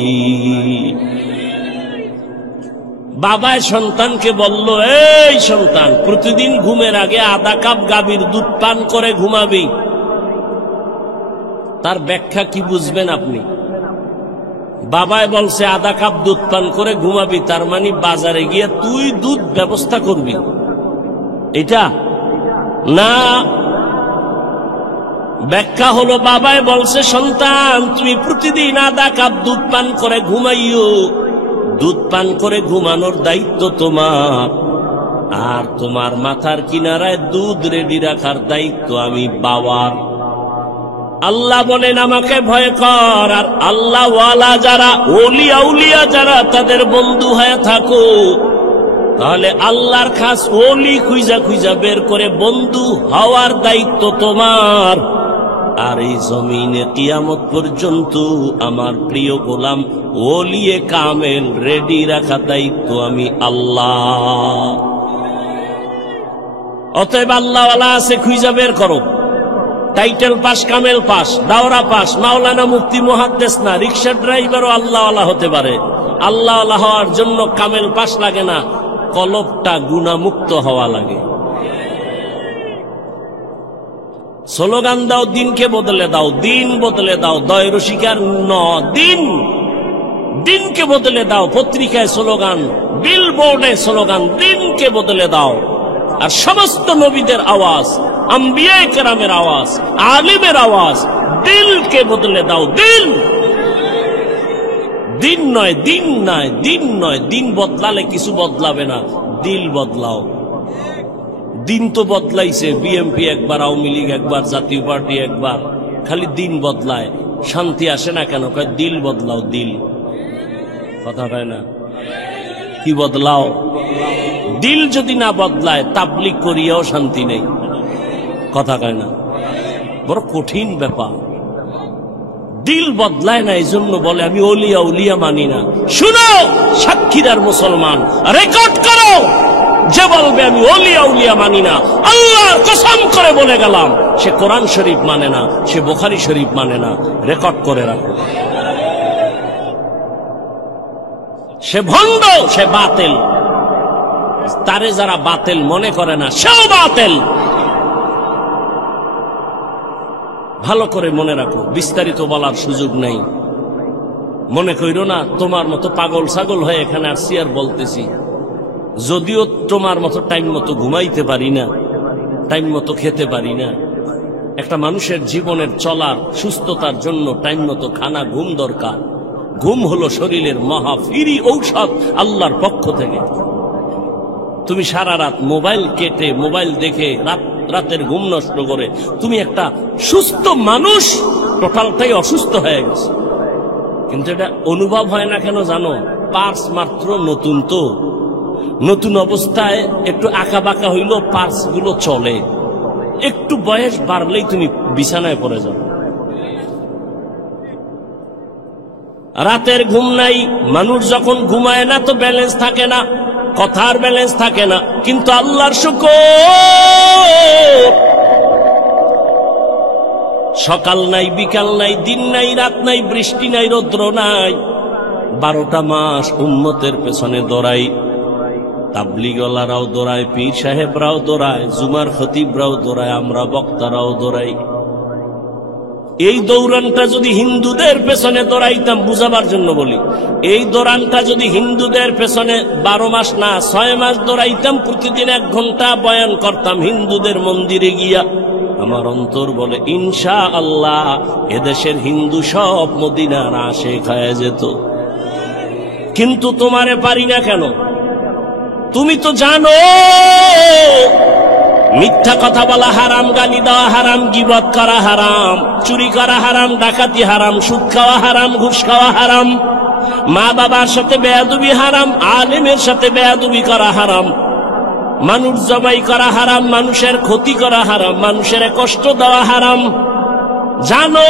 বাবায় সন্তানকে বলল, এই সন্তান, প্রতিদিন ঘুমের আগে আধা কাপ গাভীর দুধ পান করে ঘুমাবি। তার ব্যাখ্যা কি বুঝবেন আপনি? বাবায় বলছে আধা কাপ দুধ পান করে ঘুমাবি, তার মানে বাজারে গিয়ে তুই দুধ ব্যবস্থা করবি, এটা না। ব্যাখ্যা হলো বাবায় বলছে সন্তান তুমি প্রতিদিন আধা কাপ দুধ পান করে ঘুমাইও, দুধ পান করে ঘুমানোর দায়িত্ব তোমার, আর তোমার মাথার কিনারায় দুধ রেডি রাখার দায়িত্ব আমি বাবার। আল্লাহ বলেন আমাকে ভয় কর, আর আল্লাহ ওয়ালা যারা, ওলিয়া উলিয়া যারা, তাদের বন্ধু হয়ে থাকো, তাহলে আল্লাহর খাস ওলি খুঁজা খুঁজা বের করে বন্ধু হওয়ার দায়িত্ব তোমার। আর এই জমিনে কিয়ামত পর্যন্ত আমার প্রিয় গোলাম ওলিয়ে কামেল রেডি রাখা দায়িত্ব আমি আল্লাহ। অতএব আল্লাহ ওয়ালা আছে খুঁজা বের করো। টাইটেল পাস, কামেল পাস, দাওরা পাস, মাওলানা মুফতি মুহাদ্দিস না, রিকশা ড্রাইভারও আল্লাহ ওয়ালা হতে পারে। আল্লাহ ওয়ালা হওয়ার জন্য কামেল পাস লাগে না, কলবটা গুনাহমুক্ত হওয়া লাগে। স্লোগান দাও, দিনকে বদলে দাও, দিন বদলে দাও, দয়ের শিকার ন দিন, দিনকে বদলে দাও। পত্রিকায় স্লোগান, বিল বোর্ডে স্লোগান, দিনকে বদলে দাও। আর সমস্ত নবীদের আওয়াজ, আম্বিয়ায়ে কেরামের আওয়াজ, আলিমের আওয়াজ, দিলকে বদলে দাও। দিল, দিন নয়, দিন নয়, দিন নয়। দিন বদলালে কিছু বদলাবে না, দিল বদলাও। দিন তো বদলাইছে, বিএনপি একবার, আওয়ামী লীগ একবার, জাতীয় পার্টি একবার, খালি দিন বদলায়, শান্তি আসে না কেন? কয় দিল বদলাও, দিল। কথা হয় না, কি বদলাও? দিল যদি না বদলায় তাবলীগ করিয়াও শান্তি নেই। কথা কয় না, বড় কঠিন ব্যাপার। দিল বদলায় না, এই জন্য বলে আমি ওলিয়া উলিয়া মানি না। শুনো সাক্ষীদার মুসলমান, রেকর্ড করো, যে বলবে আমি ওলিয়া উলিয়া মানি না, আল্লাহর কসম করে বলে গেলাম, সে কোরআন শরীফ মানে না, সে বুখারী শরীফ মানে না। রেকর্ড করে রাখো। সে ভণ্ড, সে বাতিল। তারে যারা বাতিল মনে করে না, সেও বাতিল। ভালো করে মনে রাখো, বিস্তারিত বলার সুযোগ নেই। মনে কইরো না তোমার মতো পাগল ছাগল হয়ে এখানে আসছি আর বলতেছি। যদিও তোমার মতো টাইম মতো ঘুমাইতে পারি না, টাইম মতো খেতে পারি না। একটা মানুষের জীবনের চলার সুস্থতার জন্য টাইম মতো খানা, ঘুম দরকার। ঘুম হলো শরীরের মহাফিরি ঔষধ আল্লাহর পক্ষ থেকে। তুমি সারা রাত মোবাইল কেটে, মোবাইল দেখে রাতের ঘুম নষ্ট করে তুমি একটা সুস্থ মানুষ, টোটালটাই অসুস্থ হয়ে গেছে। কিন্তু এটা অনুভব হয় না কেন জানো? পার্স মাত্র নতুন, তো নতুন অবস্থায় একটু আঁকা বাঁকা হইলেও পার্স গুলো চলে, একটু বয়স বাড়লেই তুমি বিছানায় পড়ে যাও। রাতের ঘুম নাই। মানুষ যখন ঘুমায় না তো ব্যালেন্স থাকে না, কথার ব্যালেন্স থাকে না। কিন্তু আল্লাহর শুকর, সকাল নাই, বিকাল নাই, দিন নাই, রাত নাই, বৃষ্টি নাই, রৌদ্র নাই, 12টা মাস উম্মতের পেছনে দৌড়াই। তাবলীগওয়ালারাও দৌড়ায়, পীর সাহেবরাও দৌড়ায়, জুমার খতিবরাও দৌড়ায়, আমরা বক্তারাও দৌড়াই। এই দৌড়ানটা যদি হিন্দুদের পেছনে দৌড়াইতাম, বুঝাবার জন্য বলি, এই দৌড়ানটা যদি হিন্দুদের পেছনে 12 মাস না 6 মাস দৌড়াইতাম, প্রতিদিন 1 ঘন্টা বয়ান করতাম হিন্দুদের মন্দিরে গিয়া, আমার অন্তর বলে ইনশাআল্লাহ এদেশের হিন্দু সব মদিনার আশিক হয়ে যেত। কিন্তু তোমারে পারি না কেন? তুমি তো জানো মিথ্যা কথা বলা হারাম, গালি দেওয়া হারাম, গীবত করা হারাম, চুরি করা হারাম, ডাকাতি হারাম, সুদ খাওয়া হারাম, ঘুষ খাওয়া হারাম, মা বাবার সাথে বেয়াদবি হারাম, আলেমের সাথে বেয়াদবি করা হারাম, মানুষ জবাই করা হারাম, মানুষের ক্ষতি করা হারাম, মানুষের কষ্ট দেওয়া হারাম। জানো,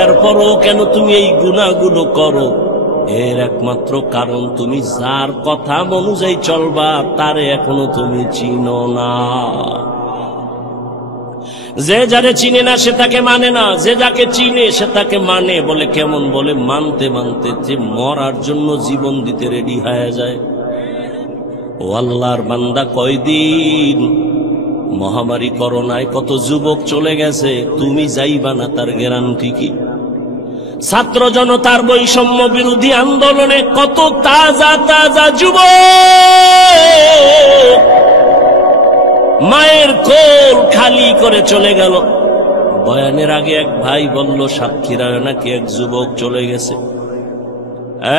এরপরও কেন তুমি এই গুনাহগুলো করো? এর একমাত্র কারণ তুমি যার কথা অনুযায়ী চলবা তারে এখনো তুমি চিনো না। যে যারে চিনে না সে তাকে মানে না, যে যাকে চিনে সে তাকে মানে। বলে কেমন? বলে মানতে মানতে যে মরার জন্য জীবন দিতে রেডি হয়ে যায়। ও আল্লাহর বান্দা, কয়দিন মহামারী করোনায় কত যুবক চলে গেছে, তুমি যাইবা না তার গ্যারান্টি কি? ছাত্র জনতার বৈষম্য বিরোধী আন্দোলনে কত তাজা তাজা যুবক মায়ের কোল খালি করে চলে গেল। বয়ানের আগে এক ভাই বলল সাতক্ষীরায় নাকি এক যুবক চলে গেছে।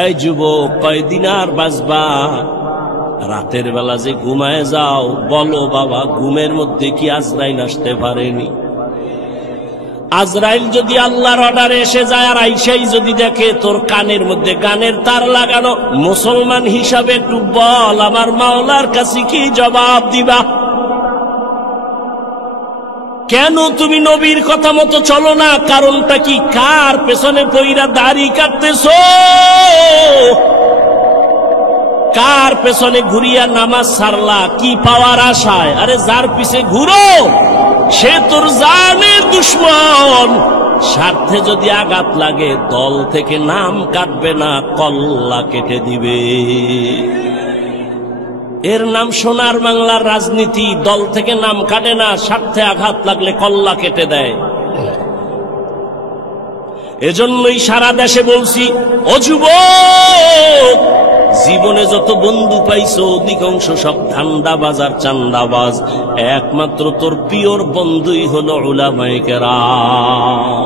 এই যুবক, কয়দিন আর বাঁচবা? রাতের বেলা যে ঘুমায় যাও, বলো বাবা, ঘুমের মধ্যে কি আজরাইল আসতে পারেনি? আজরাইল যদি আল্লাহর অর্ডারে এসে যায় আর আইসাই যদি দেখে তোর কানের মধ্যে গানের তার লাগানো, মুসলমান হিসাবে একটু বল, আমার মাওলার কাছে কি জবাব দিবা? কেন তুমি নবীর কথা মতো চলো না? কারণটা কি? কার পেছনে পইরা দাড়ি কাটতেছো? কার পেছনে ঘুরিয়া নামাজ সারলা কি পাওয়ার আশায়? আরে যার পিছে ঘুরো সে তোর জানের দুশ্মন। স্বার্থে যদি আঘাত লাগে দল থেকে নাম কাটবে না, কল্লা কেটে দিবে। এর নাম সোনার বাংলার রাজনীতি। দল থেকে নাম কাটে না, স্বার্থে আঘাত লাগলে কল্লা কেটে দেয়। এজন্যই সারা দেশে বলছি, ও যুবক, জীবনে যত বন্ধু পাইছো অধিকাংশ সব ধান্দাবাজ আর চান্দাবাজ। একমাত্র তোর পিওর বন্ধুই হলো উলামায়ে কেরাম।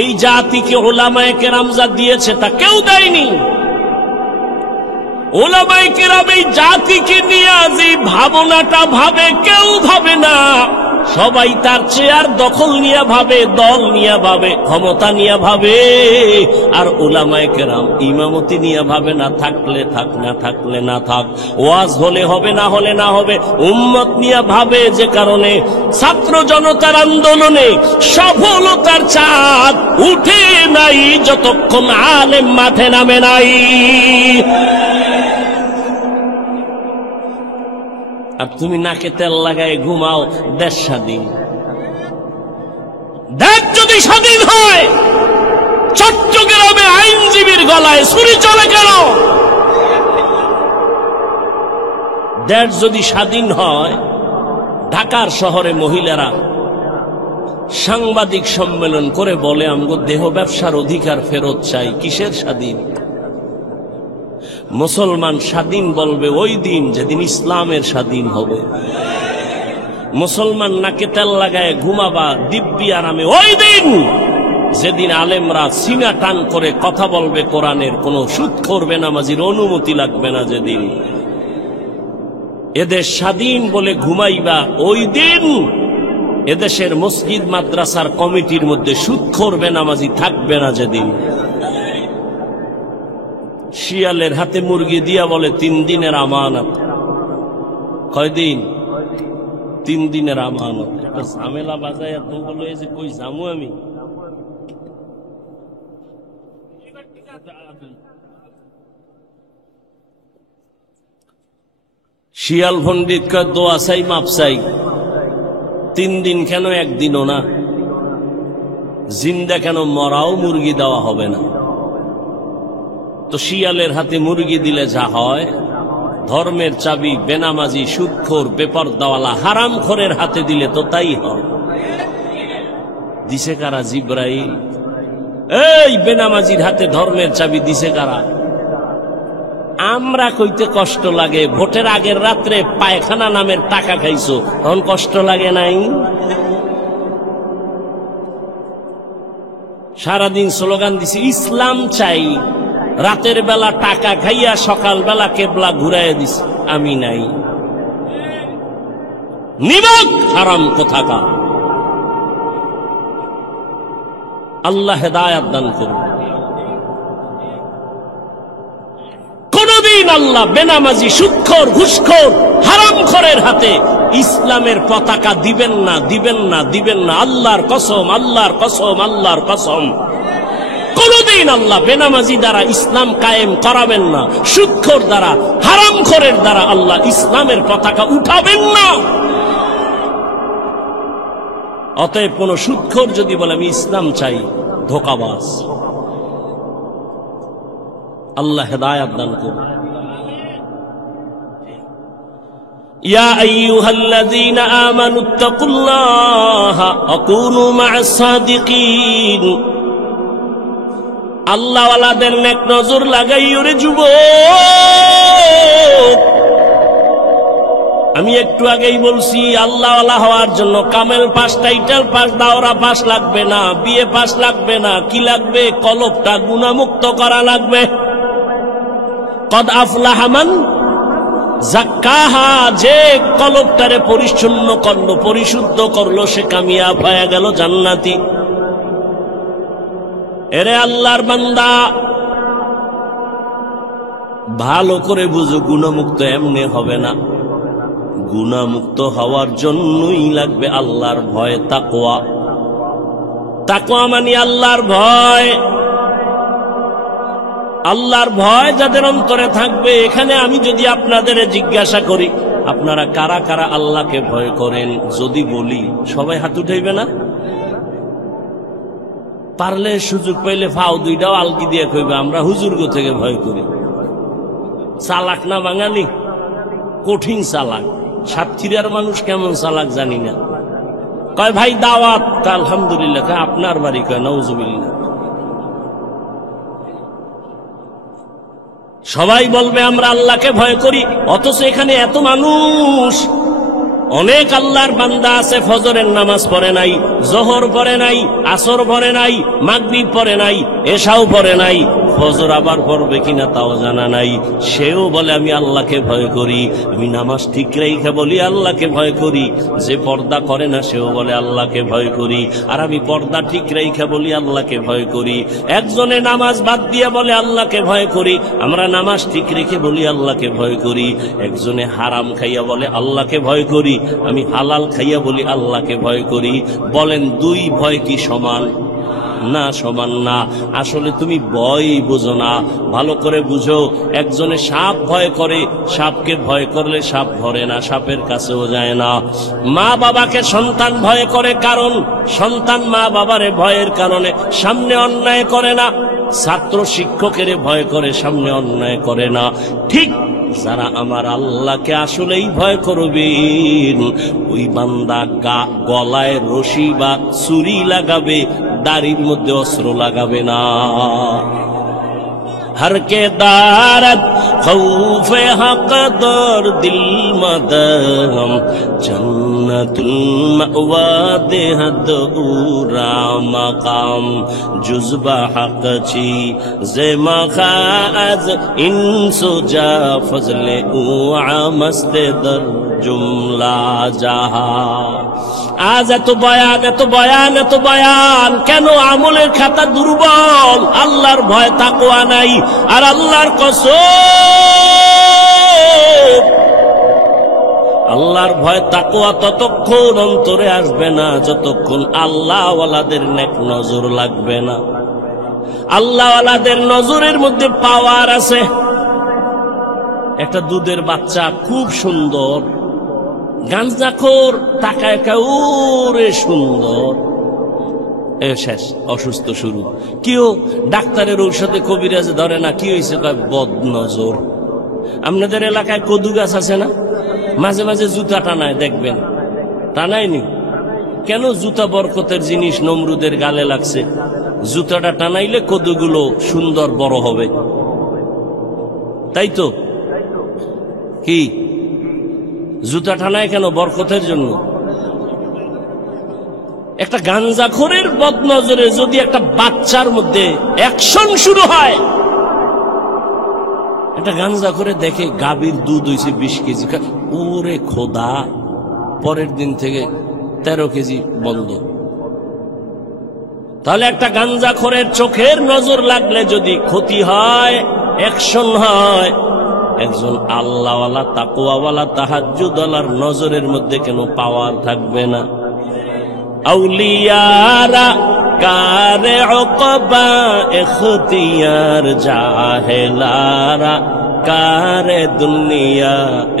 এই জাতিকে উলামায়ে কেরাম যা দিয়েছে তা কেউ দেয়নি। উলামায়ে কেরাম এই জাতিকে নিয়ে যে ভাবনাটা ভাবে কেউ ভাবে না। সবাই তার চেয়ার দখল নিয়ে ভাবে, দল নিয়ে ভাবে, ক্ষমতা নিয়ে ভাবে। আর উলামায়ে কেরাম ইমামতি নিয়ে ভাবে, না থাকলে থাক, না থাকলে না থাক, ওয়াজ হলে হবে, না হলে না হবে। উম্মত নিয়ে ভাবে, যে কারণে ছাত্র জনতার আন্দোলনে সফলতার চাঁদ উঠে নাই যতক্ষণ আলেম মাঠে নামে নাই। আর তুমি নাকে তেল লাগায় ঘুমাও, দেশ স্বাধীন। দেশ যদি স্বাধীন হয়, চট্টগ্রামে আইনজীবীর গলায় ছুরি চলে কেন? দেশ যদি স্বাধীন হয়, ঢাকার শহরে মহিলারা সাংবাদিক সম্মেলন করে বলে, আমগো দেহ ব্যবসার অধিকার ফেরত চাই। কিসের স্বাধীন? মুসলমান স্বাধীন বলবে ওই দিন যেদিন ইসলামের স্বাধীন হবে। মুসলমান নাকে তেল লাগায় ঘুমাবা দিব্যি আরামে ওই দিন যেদিন আলেমরা সিনা টান করে কথা বলবে কোরআনের, কোনো সুদ করবে নামাজির অনুমতি লাগবে না। যেদিন এদেশ স্বাধীন বলে ঘুমাইবা ওই দিন এদেশের মসজিদ মাদ্রাসার কমিটির মধ্যে সুদ করবে নামাজি থাকবে না। যেদিন শিয়ালের হাতে মুরগি দিয়া বলে 3 দিনের আমানত। কয়দিন? 3 দিনের আমানত। ঝামেলা বাজায় তুমি বলো, এই যে কই যামু আমি? শিয়াল পণ্ডিত কয় দোয়া চাই, মাপ চাই। 3 দিন কেন, 1 দিনও না? জিন্দা কেন, মরাও মুরগি দেওয়া হবে না। তো শিয়ালের হাতে মুরগি দিলে যা হয়, ধর্মের চাবি বেনামাজি, সুদখোর, বেপরদাওয়ালা, হারামখোরের হাতে দিলে তো তাই হয়। দিছে কারা? জিব্রাইল। এই বেনামাজির হাতে ধর্মের চাবি দিছে কারা? আমরা কইতে কষ্ট লাগে, ভোটের আগের রাত্রে পায়খানা নামের টাকা খাইছো, তখন কষ্ট লাগে নাই? সারাদিন স্লোগান দিছি ইসলাম চাই, রাতের বেলা টাকা খাইয়া সকাল বেলা কেবলা ঘুরাইয়া দিছি, আমি নাই। নিমক হারাম কোথাকার। আল্লাহ হেদায়াত দান করুন। কোনদিন আল্লাহ বেনামাজি, সুদখোর, ঘুষখোর, হারামখোরের হাতে ইসলামের পতাকা দিবেন না, দিবেন না, দিবেন না। আল্লাহর কসম, আল্লাহর কসম, আল্লাহর কসম। কোনদিন আল্লাহ বেনামাজি দ্বারা ইসলাম কায়েম করাবেন না, সুদখোর দ্বারা, হারামখোরের দ্বারা আল্লাহ ইসলামের পতাকা উঠাবেন না। অতএব কোন সুদখোর যদি বলে আমি ইসলাম চাই, ধোঁকাবাজ। আল্লাহ হেদায়াত দান করুন। ইয়া আইয়ুহাল্লাযীনা আমানুত্তাকুল্লাহা ওয়া কুনু মা'আস সাদিকিন। আল্লাহওয়ালাদের নেক নজর লাগাই ওরে যুবক। আমি একটু আগেই বলছি, আল্লাহওয়ালা হওয়ার জন্য কামেল পাস, টাইটেল পাস, দাওরা পাস লাগবে না, বিএ পাস লাগবে না। কি লাগবে? কলবটা গুনাহমুক্ত করা লাগবে। কদ আফলাহা মান যাক্কাহা, যে কলবটারে পরিচ্ছন্ন করলো, পরিশুদ্ধ করলো, সে কামিয়াব হয়ে গেল, জান্নাতি। এরে আল্লাহর বান্দা, ভালো করে বুঝো, গুনাহমুক্ত এমনি হবে না। গুনাহমুক্ত হওয়ার জন্যই লাগবে আল্লাহর ভয়, তাকওয়া। তাকওয়া মানে আল্লাহর ভয়। আল্লাহর ভয় যাদের অন্তরে থাকবে, এখানে আমি যদি আপনাদের জিজ্ঞাসা করি, আপনারা কারা কারা আল্লাহকে ভয় করেন, যদি বলি, সবাই হাত উঠাইবে না? পারলে সুযোগ পাইলে ফাও দুইটাও আলকি দিয়ে কইবে আমরা হুজুরগো থেকে ভয় করি। চালাক না বাঙালি? কঠিন চালাক। সাতক্ষীরার মানুষ কেমন চালাক জানি না। কয় ভাই দাওয়াত, আলহামদুলিল্লাহ। আপনার বাড়ি? কয় নাউজুবিল্লাহ। সবাই বলবে আমরা আল্লাহকে ভয় করি, অথচ এখানে এত মানুষ। অনেক আল্লাহর বান্দা আছে ফজরের নামাজ পড়ে নাই, জোহর পড়ে নাই, আসর পড়ে নাই, মাগরিব পড়ে নাই, এশাও পড়ে নাই, ফজর আবার পড়বে কিনা তাও জানা নাই। সেও বলে আমি আল্লাহকে ভয় করি। আমি নামাজ ঠিক রেখে বলি আল্লাহকে ভয় করি। যে পর্দা করে না সেও বলে আল্লাহকে ভয় করি। আর আমি পর্দা ঠিক রেখে বলি আল্লাহকে ভয় করি। একজনে নামাজ বাদ দিয়ে বলে আল্লাহকে ভয় করি। আমরা নামাজ ঠিক রেখে বলি আল্লাহকে ভয় করি। একজনে হারাম খাইয়া বলে আল্লাহকে ভয় করি। আমি হালাল খাইয়া বলি আল্লাহকে ভয় করি। বলেন দুই ভয় কি সমান? না, সমান না। আসলে তুমি ভয় বুঝো না, ভালো করে বুঝো। একজনে সাপ ভয় করে, সাপকে ভয় করলে সাপ ধরে না, সাপের কাছেও যায় না। মা বাবাকে সন্তান ভয় করে, কারণ সন্তান মা বাবারে ভয়ের কারণে সামনে অন্যায় করে না। ছাত্র শিক্ষকের ভয় করে, সামনে অন্যায় করে না। ঠিক যারা আমার আল্লাহকে আসলেই ভয় করবেন, ওই বান্দা গলায় রশি বা ছুরি লাগাবে, দাড়ির মধ্যে অস্ত্র লাগাবে না। हर के दारत खौफे हक दर दिल मदम जन्नतुल मअवा देहद उरा मकाम जुज़बा हक ची जे मखाज इंसो जा फजले उआमस्ते दर जुमला जाहा। আজ এত বয়ান, এত বয়ান, এত বয়ান কেন? আমলের খাতা দুর্বল, আল্লাহর ভয় তাকওয়া নাই। আর আল্লাহর কসম, আল্লাহর ভয় তাকওয়া ততক্ষণ অন্তরে আসবে না যতক্ষণ আল্লাহওয়ালাদের নেক নজর লাগবে না। আল্লাহওয়ালাদের নজরের মধ্যে পাওয়ার আছে। একটা দুধের বাচ্চা খুব সুন্দর, গাঞ্জাখোর তাকায় কাউরে সুন্দর, শেষ অসুস্থ শুরু। কেউ ডাক্তারের ঔষধে কবিরাজ ধরে না, কি হয়েছে? কয় বদ নজর। আপনাদের এলাকায় কদু গাছ আছে না? মাঝে মাঝে জুতা টানায়, দেখবেন টানায়নি কেন? জুতা বরকতের জিনিস, নমরুদের গালে লাগছে। জুতাটা টানাইলে কদুগুলো সুন্দর বড় হবে, তাই তো? কি জুতা টানায় কেন? বরকতের জন্য। একটা গাঞ্জাখোরের বদনজরে যদি একটা বাচ্চার মধ্যে অ্যাকশন শুরু হয়, একটা গাঞ্জাখোরে দেখে গাভীর দুধ হয়েছে 20 কেজি, ওরে খোদা, পরের দিন থেকে 13 কেজি বন্ধ। তাহলে একটা গাঞ্জাখোরের চোখের নজর লাগলে যদি ক্ষতি হয়, অ্যাকশন হয়, একজন আল্লাহওয়ালা তাকওয়াওয়ালা তাহাজ্জুদওয়ালার নজরের মধ্যে কেন পাওয়ার থাকবে না? আউলিয়ারা কারে উকবা ইখতিয়ার, জাহেলারা কারে দুনিয়া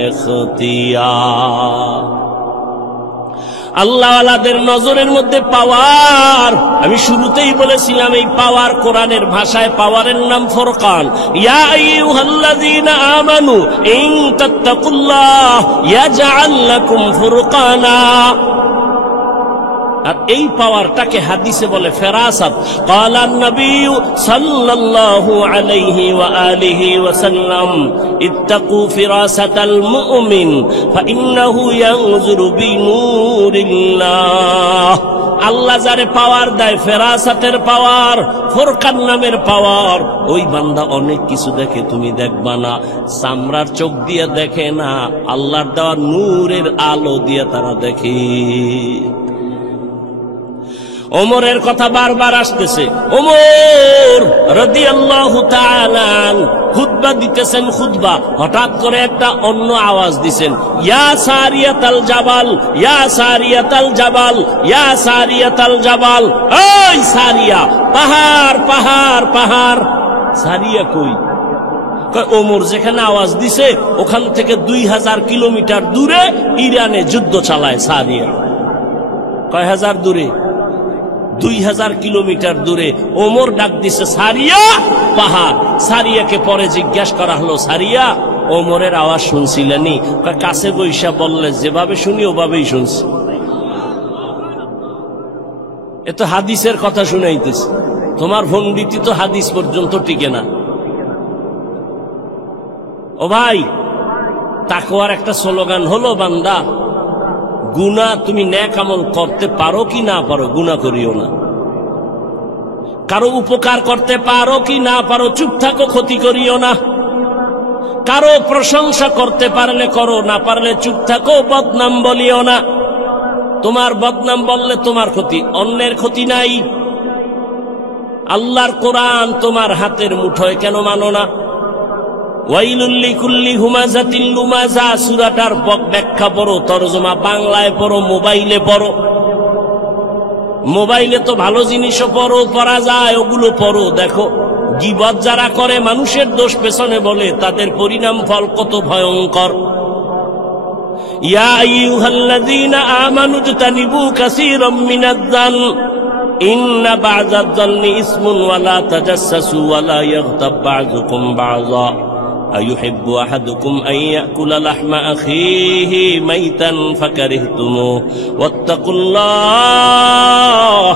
ইখতিয়ার। আল্লাহওয়ালাদের নজরের মধ্যে পাওয়ার। আমি শুরুতেই বলেছিলাম এই পাওয়ার কোরআনের ভাষায় পাওয়ারের নাম ফুরকান। ইয়া আইয়ুহাল্লাযীনা আমানু ইন তাত্তাকুল্লাহ ইয়াজআল লাকুম ফুরকানা। আর এই পাওয়ারটাকে হাদিসে বলে ফেরাসাত। ক্বালা নবী সাল্লাল্লাহু আলাইহি ওয়া আলিহি ওয়াসাল্লাম ইত্তাকু ফিরাসাতাল মুমিন ফাইন্নাহু ইয়ানজুরু বিনূরিল্লাহ। আল্লাহ যারে পাওয়ার দেয়, ফেরাসাতের পাওয়ার, ফুরকান নামের পাওয়ার, ওই বান্দা অনেক কিছু দেখে, তুমি দেখবা না। চামড়ার চোখ দিয়ে দেখে না, আল্লাহর দেওয়া নূরের আলো দিয়ে তারা দেখে। ওমরের কথা বারবার আসতেছে। ওমর রাদিয়াল্লাহু তাআলা খুতবা দিতেছেন, খুতবা, হঠাৎ করে একটা অন্য আওয়াজ দিছেন, ইয়া সারিয়াতাল জাবাল, ইয়া সারিয়াতাল জাবাল, ইয়া সারিয়াতাল জাবাল। ওই সারিয়া, পাহাড় পাহাড় পাহাড়। সারিয়া কই? ওমর যেখানে আওয়াজ দিছে ওখান থেকে 2000 কিলোমিটার দূরে ইরানে যুদ্ধ চালায় সারিয়া। কয় হাজার দূরে? 2000 কিলোমিটার দূরে। ওমর ডাক দিছে, সারিয়া, পাহাড়। সারিয়াকে পরে জিজ্ঞাসা করা হলো, সারিয়া, ওমরের আওয়াজ শুনছিলেনি? কাছে বৈশা বললে, যেভাবে শুনি ওভাবেই শুনছি। এ তো হাদিসের কথা শুনাইতেছে, তোমার ভঙ্গিটি তো হাদিস পর্যন্ত টিকে না। ও ভাই, তাকওয়ার একটা স্লোগান হলো, বান্দা গুনাহ তুমি নেক আমল করতে পারো কি না পারো, গুনাহ করিও না। কারো উপকার করতে পারো কি না পারো, চুপ থাকো, ক্ষতি করিও না। কারো প্রশংসা করতে পারলে করো, না পারলে চুপ থাকো, বদনাম বলিও না। তোমার বদনাম বললে তোমার ক্ষতি, অন্যের ক্ষতি নাই। আল্লাহর কোরআন তোমার হাতের মুঠোয় কেন মানো না? ওয়াইলুল লিকুল্লি হুমাযাতিল লুমাযা সূরাটার ব্যাখ্যা পড়ো, তরজমা বাংলায় পড়ো, মোবাইলে পড়ো। মোবাইলে তো ভালো জিনিসও পড়া যায়, ওগুলো পড়ো, দেখো। গীবত যারা করে, মানুষের দোষ পেছনে বলে, তাদের পরিণাম ফল কত ভয়ঙ্কর। ইয়া আইয়ুহাল্লাযীনা আমানু ইজতানিবু কাসীরাম মিনাজ-যান ইন্না বা'যাজ-যান্নি ইসমুন ওয়া লা তাজাসসাসু ওয়া লা ইয়াগতাব বা'যুকুম বা'যা أيحب أحدكم أن يأكل لحم أخيه ميتا فكرهتموه واتقوا الله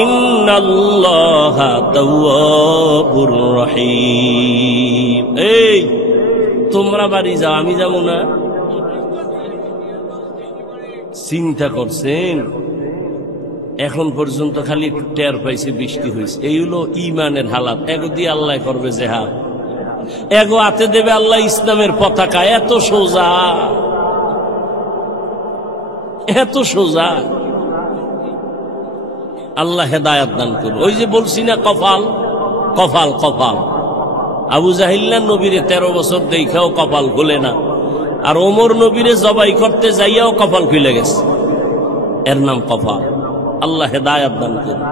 إن الله تواب رحيم। এই তোমরা বাড়ি যাও, আমি যাবো না? চিন্তা করছেন? এখন পর্যন্ত খালি একটু টের পাইছে, বৃষ্টি হয়েছে। এই হলো ইমানের হালাত। এগো দিয়ে আল্লাহ করবে জেহাদ, এগো হাতে দেবে আল্লাহ ইসলামের পতাকা। এত সোজা, এত সোজা। আল্লাহ হেদায়াত দান করুন। ওই যে বলছি না, কপাল কপাল কপাল। আবু জাহিল্লা নবীরে 13 বছর দেখাও কপাল খুলে না, আর ওমর নবীরে জবাই করতে যাইয়াও কপাল খুলে গেছে। এর নাম কপাল। আল্লাহ হেদায়াত দান করুন।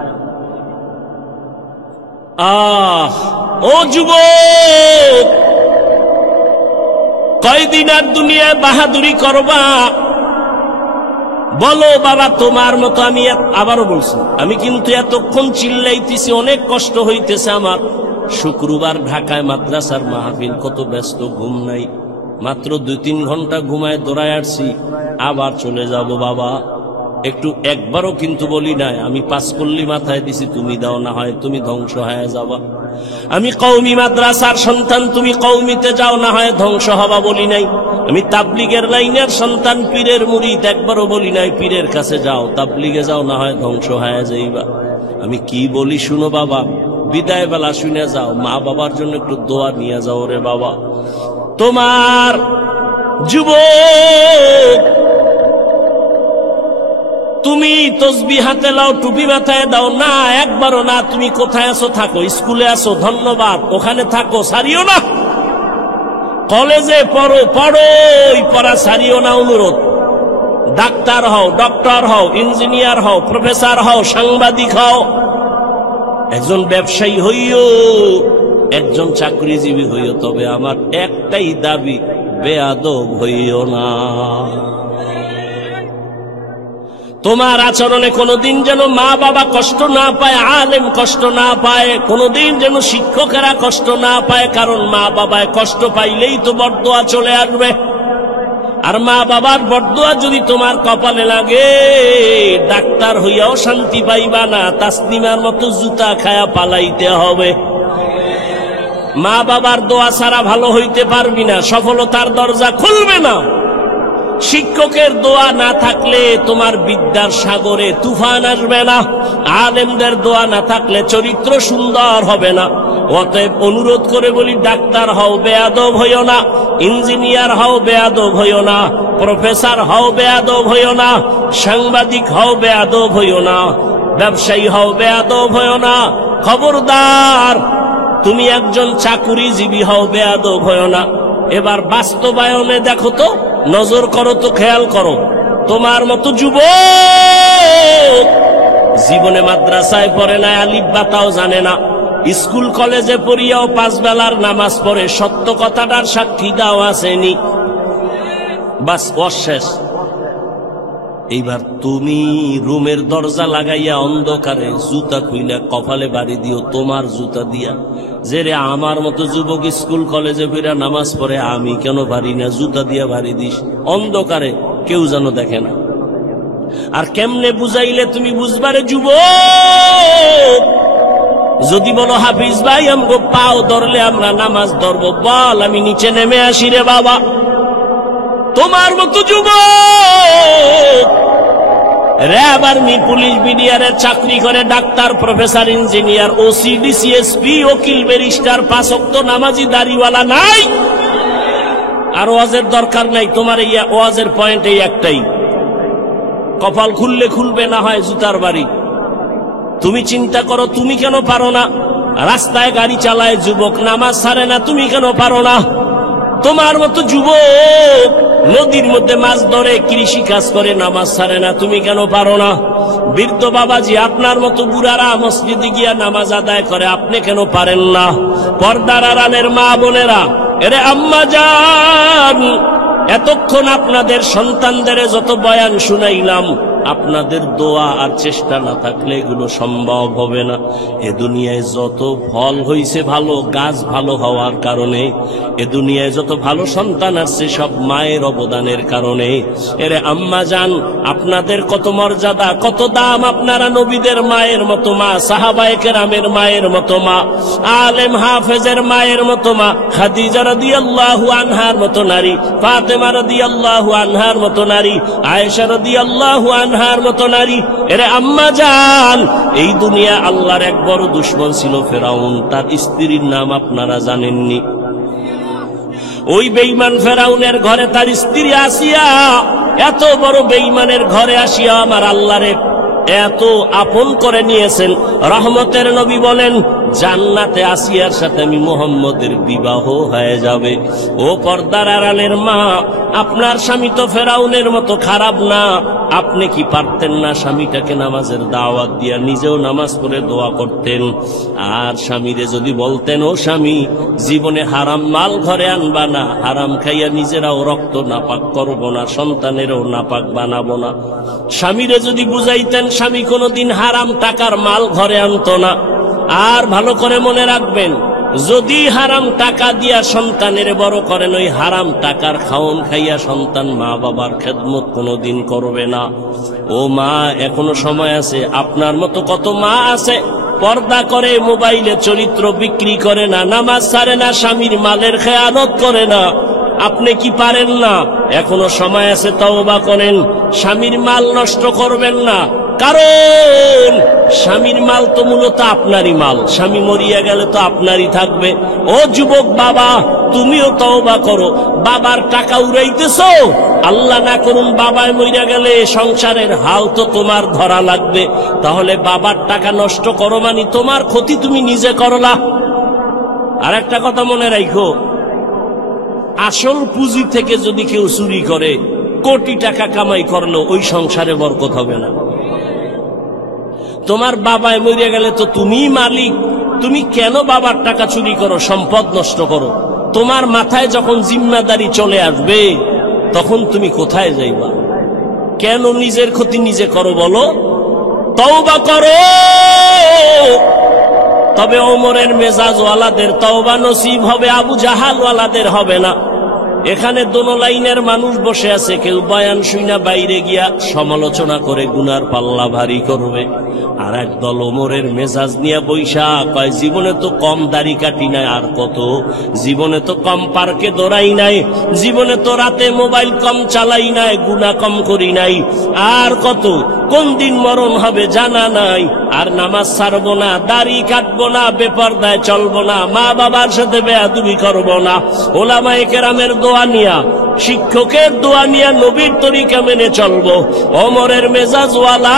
ও যুবক, কয়দিন আর দুনিয়ায় বাহাদুরি করবা? বলো বাবা, তোমার মতো আমি আবারও বলছি, আমি কিন্তু এতক্ষণ চিল্লাইতেছি, অনেক কষ্ট হইতেছে আমার। শুক্রবার ঢাকায় মাদ্রাসার মাহফিল, কত ব্যস্ত, ঘুম নাই। মাত্র 2-3 ঘন্টা ঘুমায় দৌড়ায় আসছি, আবার চলে যাব বাবা। একটু একবারও কিন্তু বলি নাই আমি 5 কল্লি মাথায় দিছি, তুমি দাও, না হয় তুমি ধ্বংস হয়ে যাবা। আমি কওমি মাদ্রাসার সন্তান, তুমি কওমিতে যাও, না হয় ধ্বংস হবা বলি নাই। আমি তাবলিগের লাইনের সন্তান, পীরের মুরিদ, একবারও বলি নাই পীরের কাছে যাও, তাবলিগে যাও, না হয় ধ্বংস হয়ে যাইবা। আমি কি বলি শুনো বাবা, বিদায় বেলা শুনে যাও, মা বাবার জন্য একটু দোয়া নিয়ে যাও রে বাবা। তোমার যুবক, তুমি তসবিহ হাতে লাও, টুপি মাথায় দাও না, একবারও না। তুমি কোথায় আছো থাকো, স্কুলে আছো ধন্যবাদ, ওখানে থাকো, সারিও না। কলেজে পড়ো, পড়োই, পড়া সারিও না, অনুরোধ। ডাক্তার হও, ডক্টর হও, ইঞ্জিনিয়ার হও, প্রফেসর হও, সাংবাদিক হও, একজন ব্যবসায়ী হইও, একজন চাকরিজীবী হইও, তবে আমার একটাই দাবি, বেয়াদব হইও না। তোমার আচরণে কোনদিন যেন মা বাবা কষ্ট না পায়, আলেম কষ্ট না পায়, কোনদিন যেন শিক্ষকেরা কষ্ট না পায়। কারণ মা বাবায় কষ্ট পাইলেই তো বরদোয়া চলে আসবে। আর মা বাবার বরদোয়া যদি তোমার কপালে লাগে, ডাক্তার হইয়াও শান্তি পাইবা না, তাসলিমার মতো জুতা খায়া পালাইতে হবে। মা বাবার দোয়া ছাড়া ভালো হইতে পারবি না, সফলতার দরজা খুলবে না। শিক্ষকের দোয়া না থাকলে তোমার বিদ্যার সাগরে তুফান আসবে না। আলেমদের দোয়া না থাকলে চরিত্র সুন্দর হবে না। অতএব অনুরোধ করে বলি, ডাক্তার হও, বেয়াদব হইও না। ইঞ্জিনিয়ার হও, বেয়াদব হইও না। প্রফেসর হও, বেয়াদব হইও না। সাংবাদিক হও, বেয়াদব হইও না। ব্যবসায়ী হও, বেয়াদব হইও না। খবরদার, তুমি একজন চাকুরিজীবী হও, বেয়াদব হইও না। এবার বাস্তবায়নে দেখো তো, নজর করো তো, খেয়াল করো। তোমার মতো যুবক জীবনে মাদ্রাসায় পড়ে না, আলিফ বাতাও জানে না, স্কুল কলেজে পড়িয়াও 5 বেলার নামাজ পড়ে, সত্য কথাটার সাক্ষী দাও আসেনি, বাস অশেষ। এইবার তুমি রুমের দরজা লাগাইয়া অন্ধকারে জুতা খুইলা কপালে বাড়ি দিও তোমার জুতা দিয়া, যে রে আমার মতো যুবক স্কুল কলেজে ফিরা নামাজ পড়ে, আমি কেন পারি না, জুতা দিয়া বাড়ি দিস অন্ধকারে, কেউ যেন দেখে না। আর কেমনে বুঝাইলে তুমি বুঝবারে যুবক? যদি বলো হাফিজ ভাই আমগো পাও ধরলে আমরা নামাজ ধরবো, বল আমি নিচে নেমে আসি রে বাবা। তোমার মতো যুবক র্যাব, আর্মি, পুলিশ, বিডিআরের চাকরি করে, doctor, professor, engineer, OC, DC SP, উকিল, ব্যারিস্টার, 5 ওয়াক্ত নামাজি, দাড়িওয়ালা নাই। আর ওয়াজের দরকার নাই, তোমার এই ওয়াজের পয়েন্ট এই একটাই, কপাল খুললে খুলবে, না হয় জুতার বাড়ি। তুমি চিন্তা করো, তুমি কেন পারো না? রাস্তায় গাড়ি চালায় যুবক, নামাজ ছাড়ে না, তুমি কেন পারো না? তোমার মতো যুবক নদীর মধ্যে মাছ ধরে, কৃষি কাজ করে, নামাজ ছাড়ে না, তুমি কেন পারো না? বৃদ্ধ বাবাজি, আপনার মতো বুড়ারা মসজিদে গিয়া নামাজ আদায় করে, আপনি কেন পারেন না? পর্দার আড়ালের মা বোনেরা, এরে আম্মা জান, এতক্ষণ আপনাদের সন্তানদের যত বয়ান শুনাইলাম, আপনাদের দোয়া আর চেষ্টা না থাকলে এগুলো সম্ভব হবে না। এ দুনিয়ায় যত ফল হইছে ভালো, গাছ ভালো হওয়ার কারণে, এ দুনিয়ায় যত ভালো সন্তান আসছে সব মায়ের অবদানের কারণে। এরে আম্মা জান, আপনাদের কত মর্যাদা, কত দাম। আপনারা নবীদের মায়ের মতো মা, সাহাবায়ে কেরামের মায়ের মতো মা, আলেম হাফেজের মায়ের মতো মা, খাদিজা রাদিয়াল্লাহু আনহার মতো নারী, ফাতেমা রাদিয়াল্লাহু আনহার মতো নারী, আয়েশা রাদিয়াল্লাহু আনহার মতো নারী। এরে আম্মা জান, এই দুনিয়া আল্লাহর এক বড় দুশমন ছিল ফেরাউন, তার স্ত্রীর নাম আপনারা জানেননি? ওই বেঈমান ফেরাউনের ঘরে তার স্ত্রী আসিয়া, এত বড় বেঈমানের ঘরে আসিয়া আমার আল্লাহরে এত আপন করে নিয়েছেন। রহমতের নবী বলেন, জান্নাতে আসিয়ার সাথে আমি মুহাম্মদের বিবাহ হয়ে যাবে। ও পর্দার আড়ালের মা, আপনার স্বামী তো ফেরাউনের মতো খারাপ না। আপনি কি পারতেন না স্বামীটাকে নামাজের দাওয়াত দিয়া নিজেও নামাজ পড়ে দোয়া করতেন? আর স্বামীরে যদি বলতেন, ও স্বামী, জীবনে হারাম মাল ঘরে আনবা না, হারাম খাইয়া নিজেরাও রক্ত নাপাক করব না, সন্তানেরও নাপাক বানাবো না। স্বামীরে যদি বুঝাইতেন, স্বামী কোনোদিন হারাম টাকার মাল ঘরে আনতো না। আর ভালো করে মনে রাখবেন, যদি হারাম টাকা দিয়া সন্তানের বড় করেন, ওই হারাম টাকার খাওন খাইয়া সন্তান মা বাবার খেদমত কোনোদিন করবে না। ও মা, এখনো সময় আছে। আপনার মতো কত মা আছে, পর্দা করে, মোবাইলে চরিত্র বিক্রি করে না, নামাজ ছাড়ে না, স্বামীর মালের খেয়ানত করে না। আপনি কি পারেন না? এখনো সময় আছে, তওবা করেন। স্বামীর মাল নষ্ট করবেন না, কারণ স্বামীর মাল তো মূলত আপনারই মাল, স্বামী মরিয়া গেলে তো আপনারই থাকবে। ও যুবক বাবা, তুমিও তওবা করো। বাবার টাকা উড়াইতেছো, আল্লাহ না করুন বাবায় মরিয়া গেলে সংসারের হাল তো তোমার ধরা লাগবে। তাহলে বাবার টাকা নষ্ট করো মানে তোমার ক্ষতি তুমি নিজে করলা। আর একটা কথা মনে রাখো, আসল পুঁজি থেকে যদি কেউ চুরি করে, কোটি টাকা কামাই করলো, ওই সংসারে বরকত হবে না। তোমার বাবায় মরিয়া গেলে তো তুমিই মালিক, তুমি কেন বাবার টাকা চুরি করো, সম্পদ নষ্ট করো? তোমার মাথায় যখন জিম্মাদারি চলে আসবে, তখন তুমি কোথায় যাইবা? কেন নিজের ক্ষতি নিজে করো বলো? তওবা করো। তবে ওমরের মেজাজ ওয়ালাদের তওবা নসিব হবে, আবু জাহাল ওয়ালাদের হবে না। এখানে দোনো লাইনের মানুষ বসে আছে, কেউ বয়ান শুইনা বাইরে গিয়া সমালোচনা করে গুনার পাল্লা ভারী করবে, আর এক দল ওমরের মেজাজ নিয়ে বৈশা কয় জীবনে তো কম দাড়ি কাটি নাই, আর কত, জীবনে তো কম পার্কে দৌড়াই নাই, জীবনে তো রাতে মোবাইল কম চালাই নাই, গুনাহ কম করি নাই, আর কত, কোন দিন মরণ হবে জানা নাই, আর নামাজ ছাড়বো না, দাড়ি কাটবো না, বেপরদায় চলবো না, মা বাবার সাথে বেয়াদবি করবো না, ওলামায়ে কেরামের দোয়া নিয়া, শিক্ষকের দোয়া নিয়া নবীর তরিকা মেনে চলবো। ওমরের মেজাজওয়ালা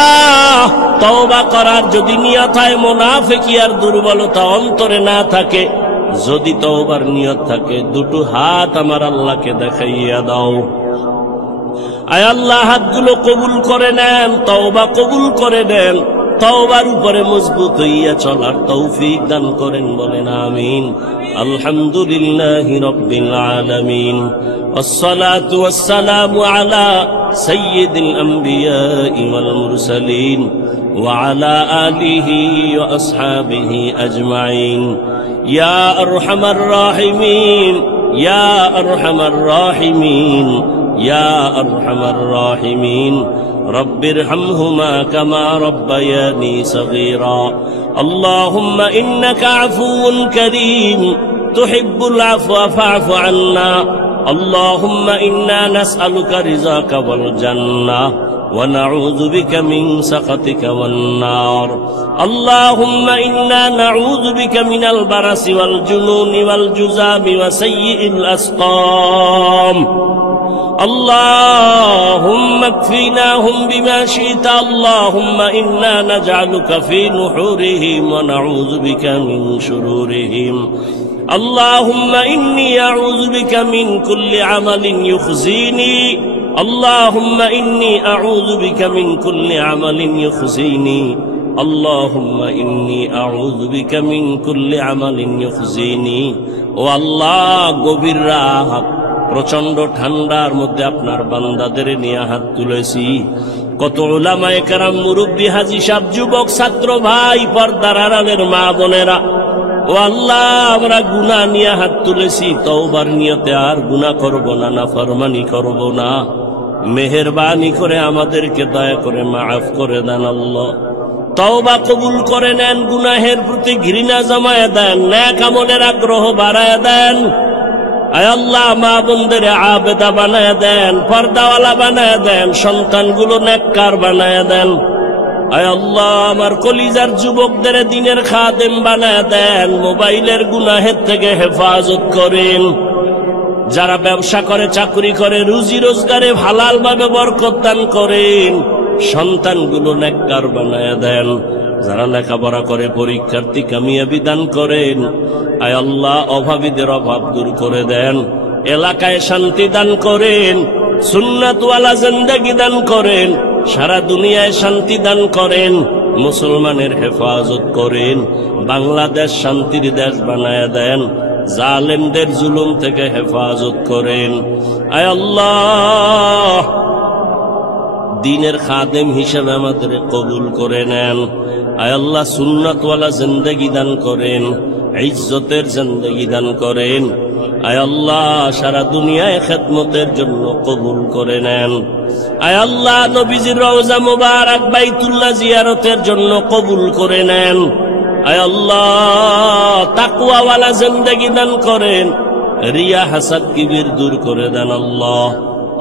তওবা করার যদি নিয়ত হয়, মুনাফিকি আর দুর্বলতা অন্তরে না থাকে, যদি তওবার নিয়ত থাকে, দুটো হাত আমার আল্লাহকে দেখাইয়া দাও। আয় আল্লাহ, হাতগুলো কবুল করে নেন, তওবা কবুল করে নেন, তওবার উপরে মজবুত হইয়া চলার তৌফিক দান করেন, বলেন আমিন। আলহামদুলিল্লাহি রাব্বিল আলামিন, والصلاة والسلام على سيد الأنبياء والمرسلين وعلى آله وأصحابه أجمعين. يا أرحم الراحمين، يا أرحم الراحمين، يا أرحم الراحمين، رب ارحمهما كما ربياني صغيرا. اللهم إنك عفو كريم تحب العفو فاعف عنا. اللهم إنا نسألك رضاك والجنة ونعوذ بك من سخطك والنار. اللهم إنا نعوذ بك من البرص والجنون والجذام وسيء الأسقام. اللهم اكفناهم بما شئت. اللهم إنا نجعلك في نحورهم ونعوذ بك من شرورهم. اللهم إني أعوذ بك من كل عمل يخزيني. اللهم إني أعوذ بك من كل عمل يخزيني. اللهم إني أعوذ بك من كل عمل يخزيني. والله গভীর রাত, প্রচন্ড ঠান্ডার মধ্যে আপনার বান্দাদের নিয়ে হাত তুলেছি। কত উলামায়ে কেরাম, মুরব্বী, হাজী সাহেব, যুবক, ছাত্র ভাই, পর্দার আড়ালের মা বোনেরা, ও আল্লাহ, আমরা গুনাহ নিয়ে হাত তুলেছি, তওবার নিয়তে আর গুনাহ করব না, নাফরমানি করব না। মেহেরবানি করে আমাদেরকে দয়া করে মাফ করে দেন আল্লাহ। তওবা কবুল করে নেন, গুনাহের প্রতি ঘৃণা জমায়ে দেন, নেক আমলের আগ্রহ বাড়ায় দেন। আয় আল্লাহ, মা বোনদের আবেদা বানায় দেন, পর্দাওয়ালা বানায় দেন, সন্তানগুলো নেককার বানায় দেন। আয় আল্লাহ, আমার কলিজার যুবকদের দ্বীনের খাদেম বানায় দেন, মোবাইলের গুনাহের থেকে হেফাজত করেন। যারা ব্যবসা করে, চাকরি করে, রুজি রোজগারে হালাল ভাবে বরকত দান করেন, সন্তানগুলো নেককার বানায় দেন। যারা লেখাপড়া করে, পরীক্ষার্থী কামিয়াবি দান করেন। আয় আল্লাহ, অভাবীদের অভাব দূর করে দেন, এলাকায় শান্তি দান করেন, সুন্নাতওয়ালা জিন্দেগি দান করেন, সারা দুনিয়ায় শান্তি দান করেন, মুসলমানের হেফাজত করেন, বাংলাদেশ শান্তির দেশ বানায় দেন, জালেমদের জুলুম থেকে হেফাজত করেন। আয় আল্লাহ, দ্বীনের খাদেম হিসেবে আমাদের কবুল করে নেন। আয় আল্লাহ, সুন্নাতওয়ালা জিন্দেগি দান করেন, ইজ্জতের জিন্দেগি দান করেন। আয় আল্লাহ, সারা দুনিয়ায় খেদমতের জন্য কবুল করে নেন। আয় আল্লাহ, নবীজির রওজা মুবারক বাইতুল্লাহ জিয়ারতের জন্য কবুল করে নেন। আয় আল্লাহ, তাকওয়াওয়ালা জিন্দেগি দান করেন, রিয়া হাসাদ কিবির দূর করে দেন আল্লাহ।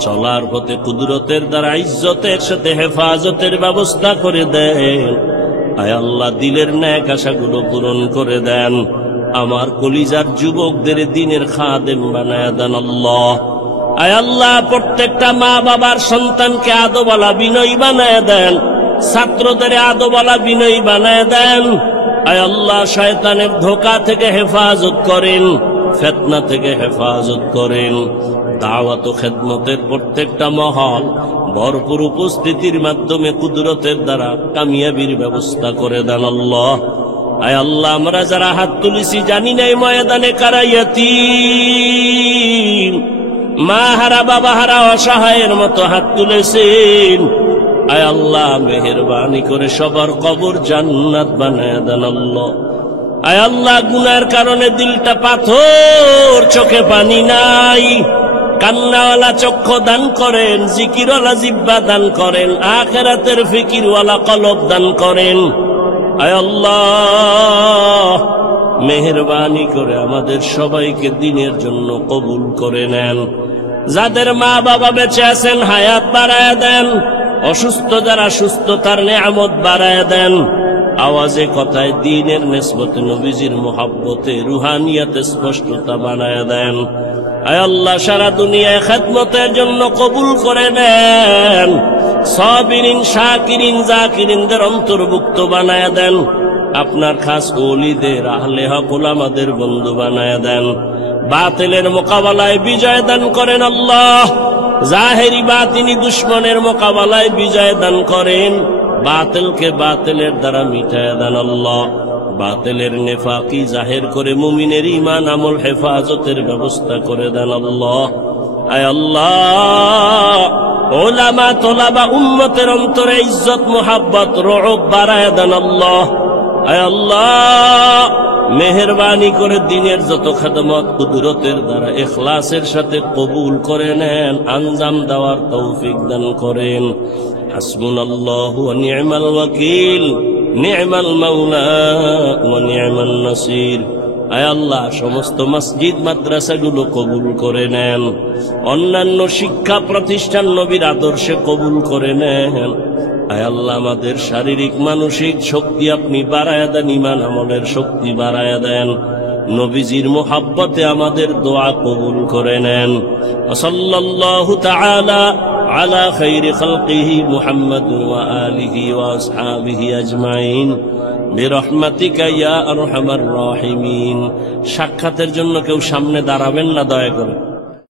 চলার পথে কুদরতের দ্বারা ইজ্জতের সাথে হেফাজতের ব্যবস্থা করে দেন। আয় আল্লাহ, দিলের ন্যাক আশাগুলো পূরণ করে দেন। আমার কলিজার যুবকদের দ্বীনের খাদেম বানায় দেন আল্লাহ। আয় আল্লাহ, প্রত্যেকটা মা বাবার সন্তানকে আদওয়ালা বিনয়ী বানায় দেন, ছাত্রদের আদওয়ালা বিনয়ী বানায় দেন। আয় আল্লাহ, শয়তানের ধোঁকা থেকে হেফাজত করেন, ফিতনা থেকে হেফাজত করেন। দাওয়াত ও খেদমতের প্রত্যেকটা মহল ভরপুর উপস্থিতির মাধ্যমে কুদরতের দ্বারা কামিয়াবির ব্যবস্থা করে দেন আল্লাহ। আয় আল্লাহ, আমরা যারা হাত তুলেছি জানি নাই ময়দানে কারা ইয়াতীম, মা হারা, বাবা হারা, অসহায়ের মতো হাত তুলেছেন। আয় আল্লাহ, মেহেরবানি করে সবার কবর জান্নাত বানায় দেন আল্লাহ। আয় আল্লাহ, গুনার কারণে দিলটা পাথর, চোখে পানি নাই, কান্নাওয়ালা চক্ষু দান করেন, জিকিরওয়ালা জিহ্বা দান করেন, আখিরাতের ফিকিরওয়ালা কলব দান করেন। আয় আল্লাহ, মেহেরবানি করে আমাদের সবাইকে দিনের জন্য কবুল করে নেন। যাদের মা বাবা বেঁচে আছেন হায়াত বাড়ায়া দেন, অসুস্থ যারা সুস্থতার নেয়ামত বাড়ায়া দেন। আওয়াজে কথায় দ্বীনের নিসবতে নবীজির মুহাব্বতে রুহানিয়াতে স্পষ্টতা বানায়া দেন। আয় আল্লাহ, সারা দুনিয়ায় খেদমতের জন্য কবুল করে নেন। সাবিরিন, শাকিরিন, জাকিরিনদের অন্তর্ভুক্ত বানায়া দেন। আপনার খাস ওলিদের, আহলে হক উলামাদের বন্ধু বানায়া দেন। বাতিলের মোকাবেলায় বিজয় দান করেন আল্লাহ। জাহেরি বাতিনি দুশ্মনের মোকাবেলায় বিজয় দান করেন। বাতিলকে বাতিলের দ্বারা মিটায়া দেন আল্লাহ। বাতিলের নেফাকি জাহের করে মুমিনের ঈমান আমল হেফাজতের ব্যবস্থা করে দেন আল্লাহ। আয় আল্লাহ, ওলামা তোলাবা উম্মতের অন্তরে ইজ্জত মুহাব্বত রউব বাড়ায়া দেন আল্লাহ। আয় আল্লাহ, মেহেরবানি করে দিনের যত খেদমত কুদরতের দ্বারা ইখলাসের সাথে কবুল করে নেন, আঞ্জাম দেওয়ার তৌফিক দান করেন। হাসবুনাল্লাহু ওয়া নি'মাল ওয়াকিল, নি'মাল মাওলা ওয়া নি'মান নাসির। আয় আল্লাহ, সমস্ত মসজিদ মাদ্রাসাগুলো কবুল করে নেন। অন্যান্য শিক্ষা প্রতিষ্ঠান নবীর আদর্শে কবুল করে নেন। আয় আল্লাহ, আমাদের শারীরিক মানসিক শক্তি আপনি বাড়ায়া দেন, ঈমান আমলের শক্তি বাড়ায়া দেন। নবীজির মুহাব্বতে আমাদের দোয়া কবুল করে নেন। সাল্লাল্লাহু তাআলা আলা খাইরি খালকিহি মুহাম্মদ ওয়া আলিহি ওয়া আসহাবিহি আজমাইন বিরহমাতিকা ইয়া আরহামার রাহিমিন। সাক্ষাতের জন্য কেউ সামনে দাঁড়াবেন না, দয়া করে।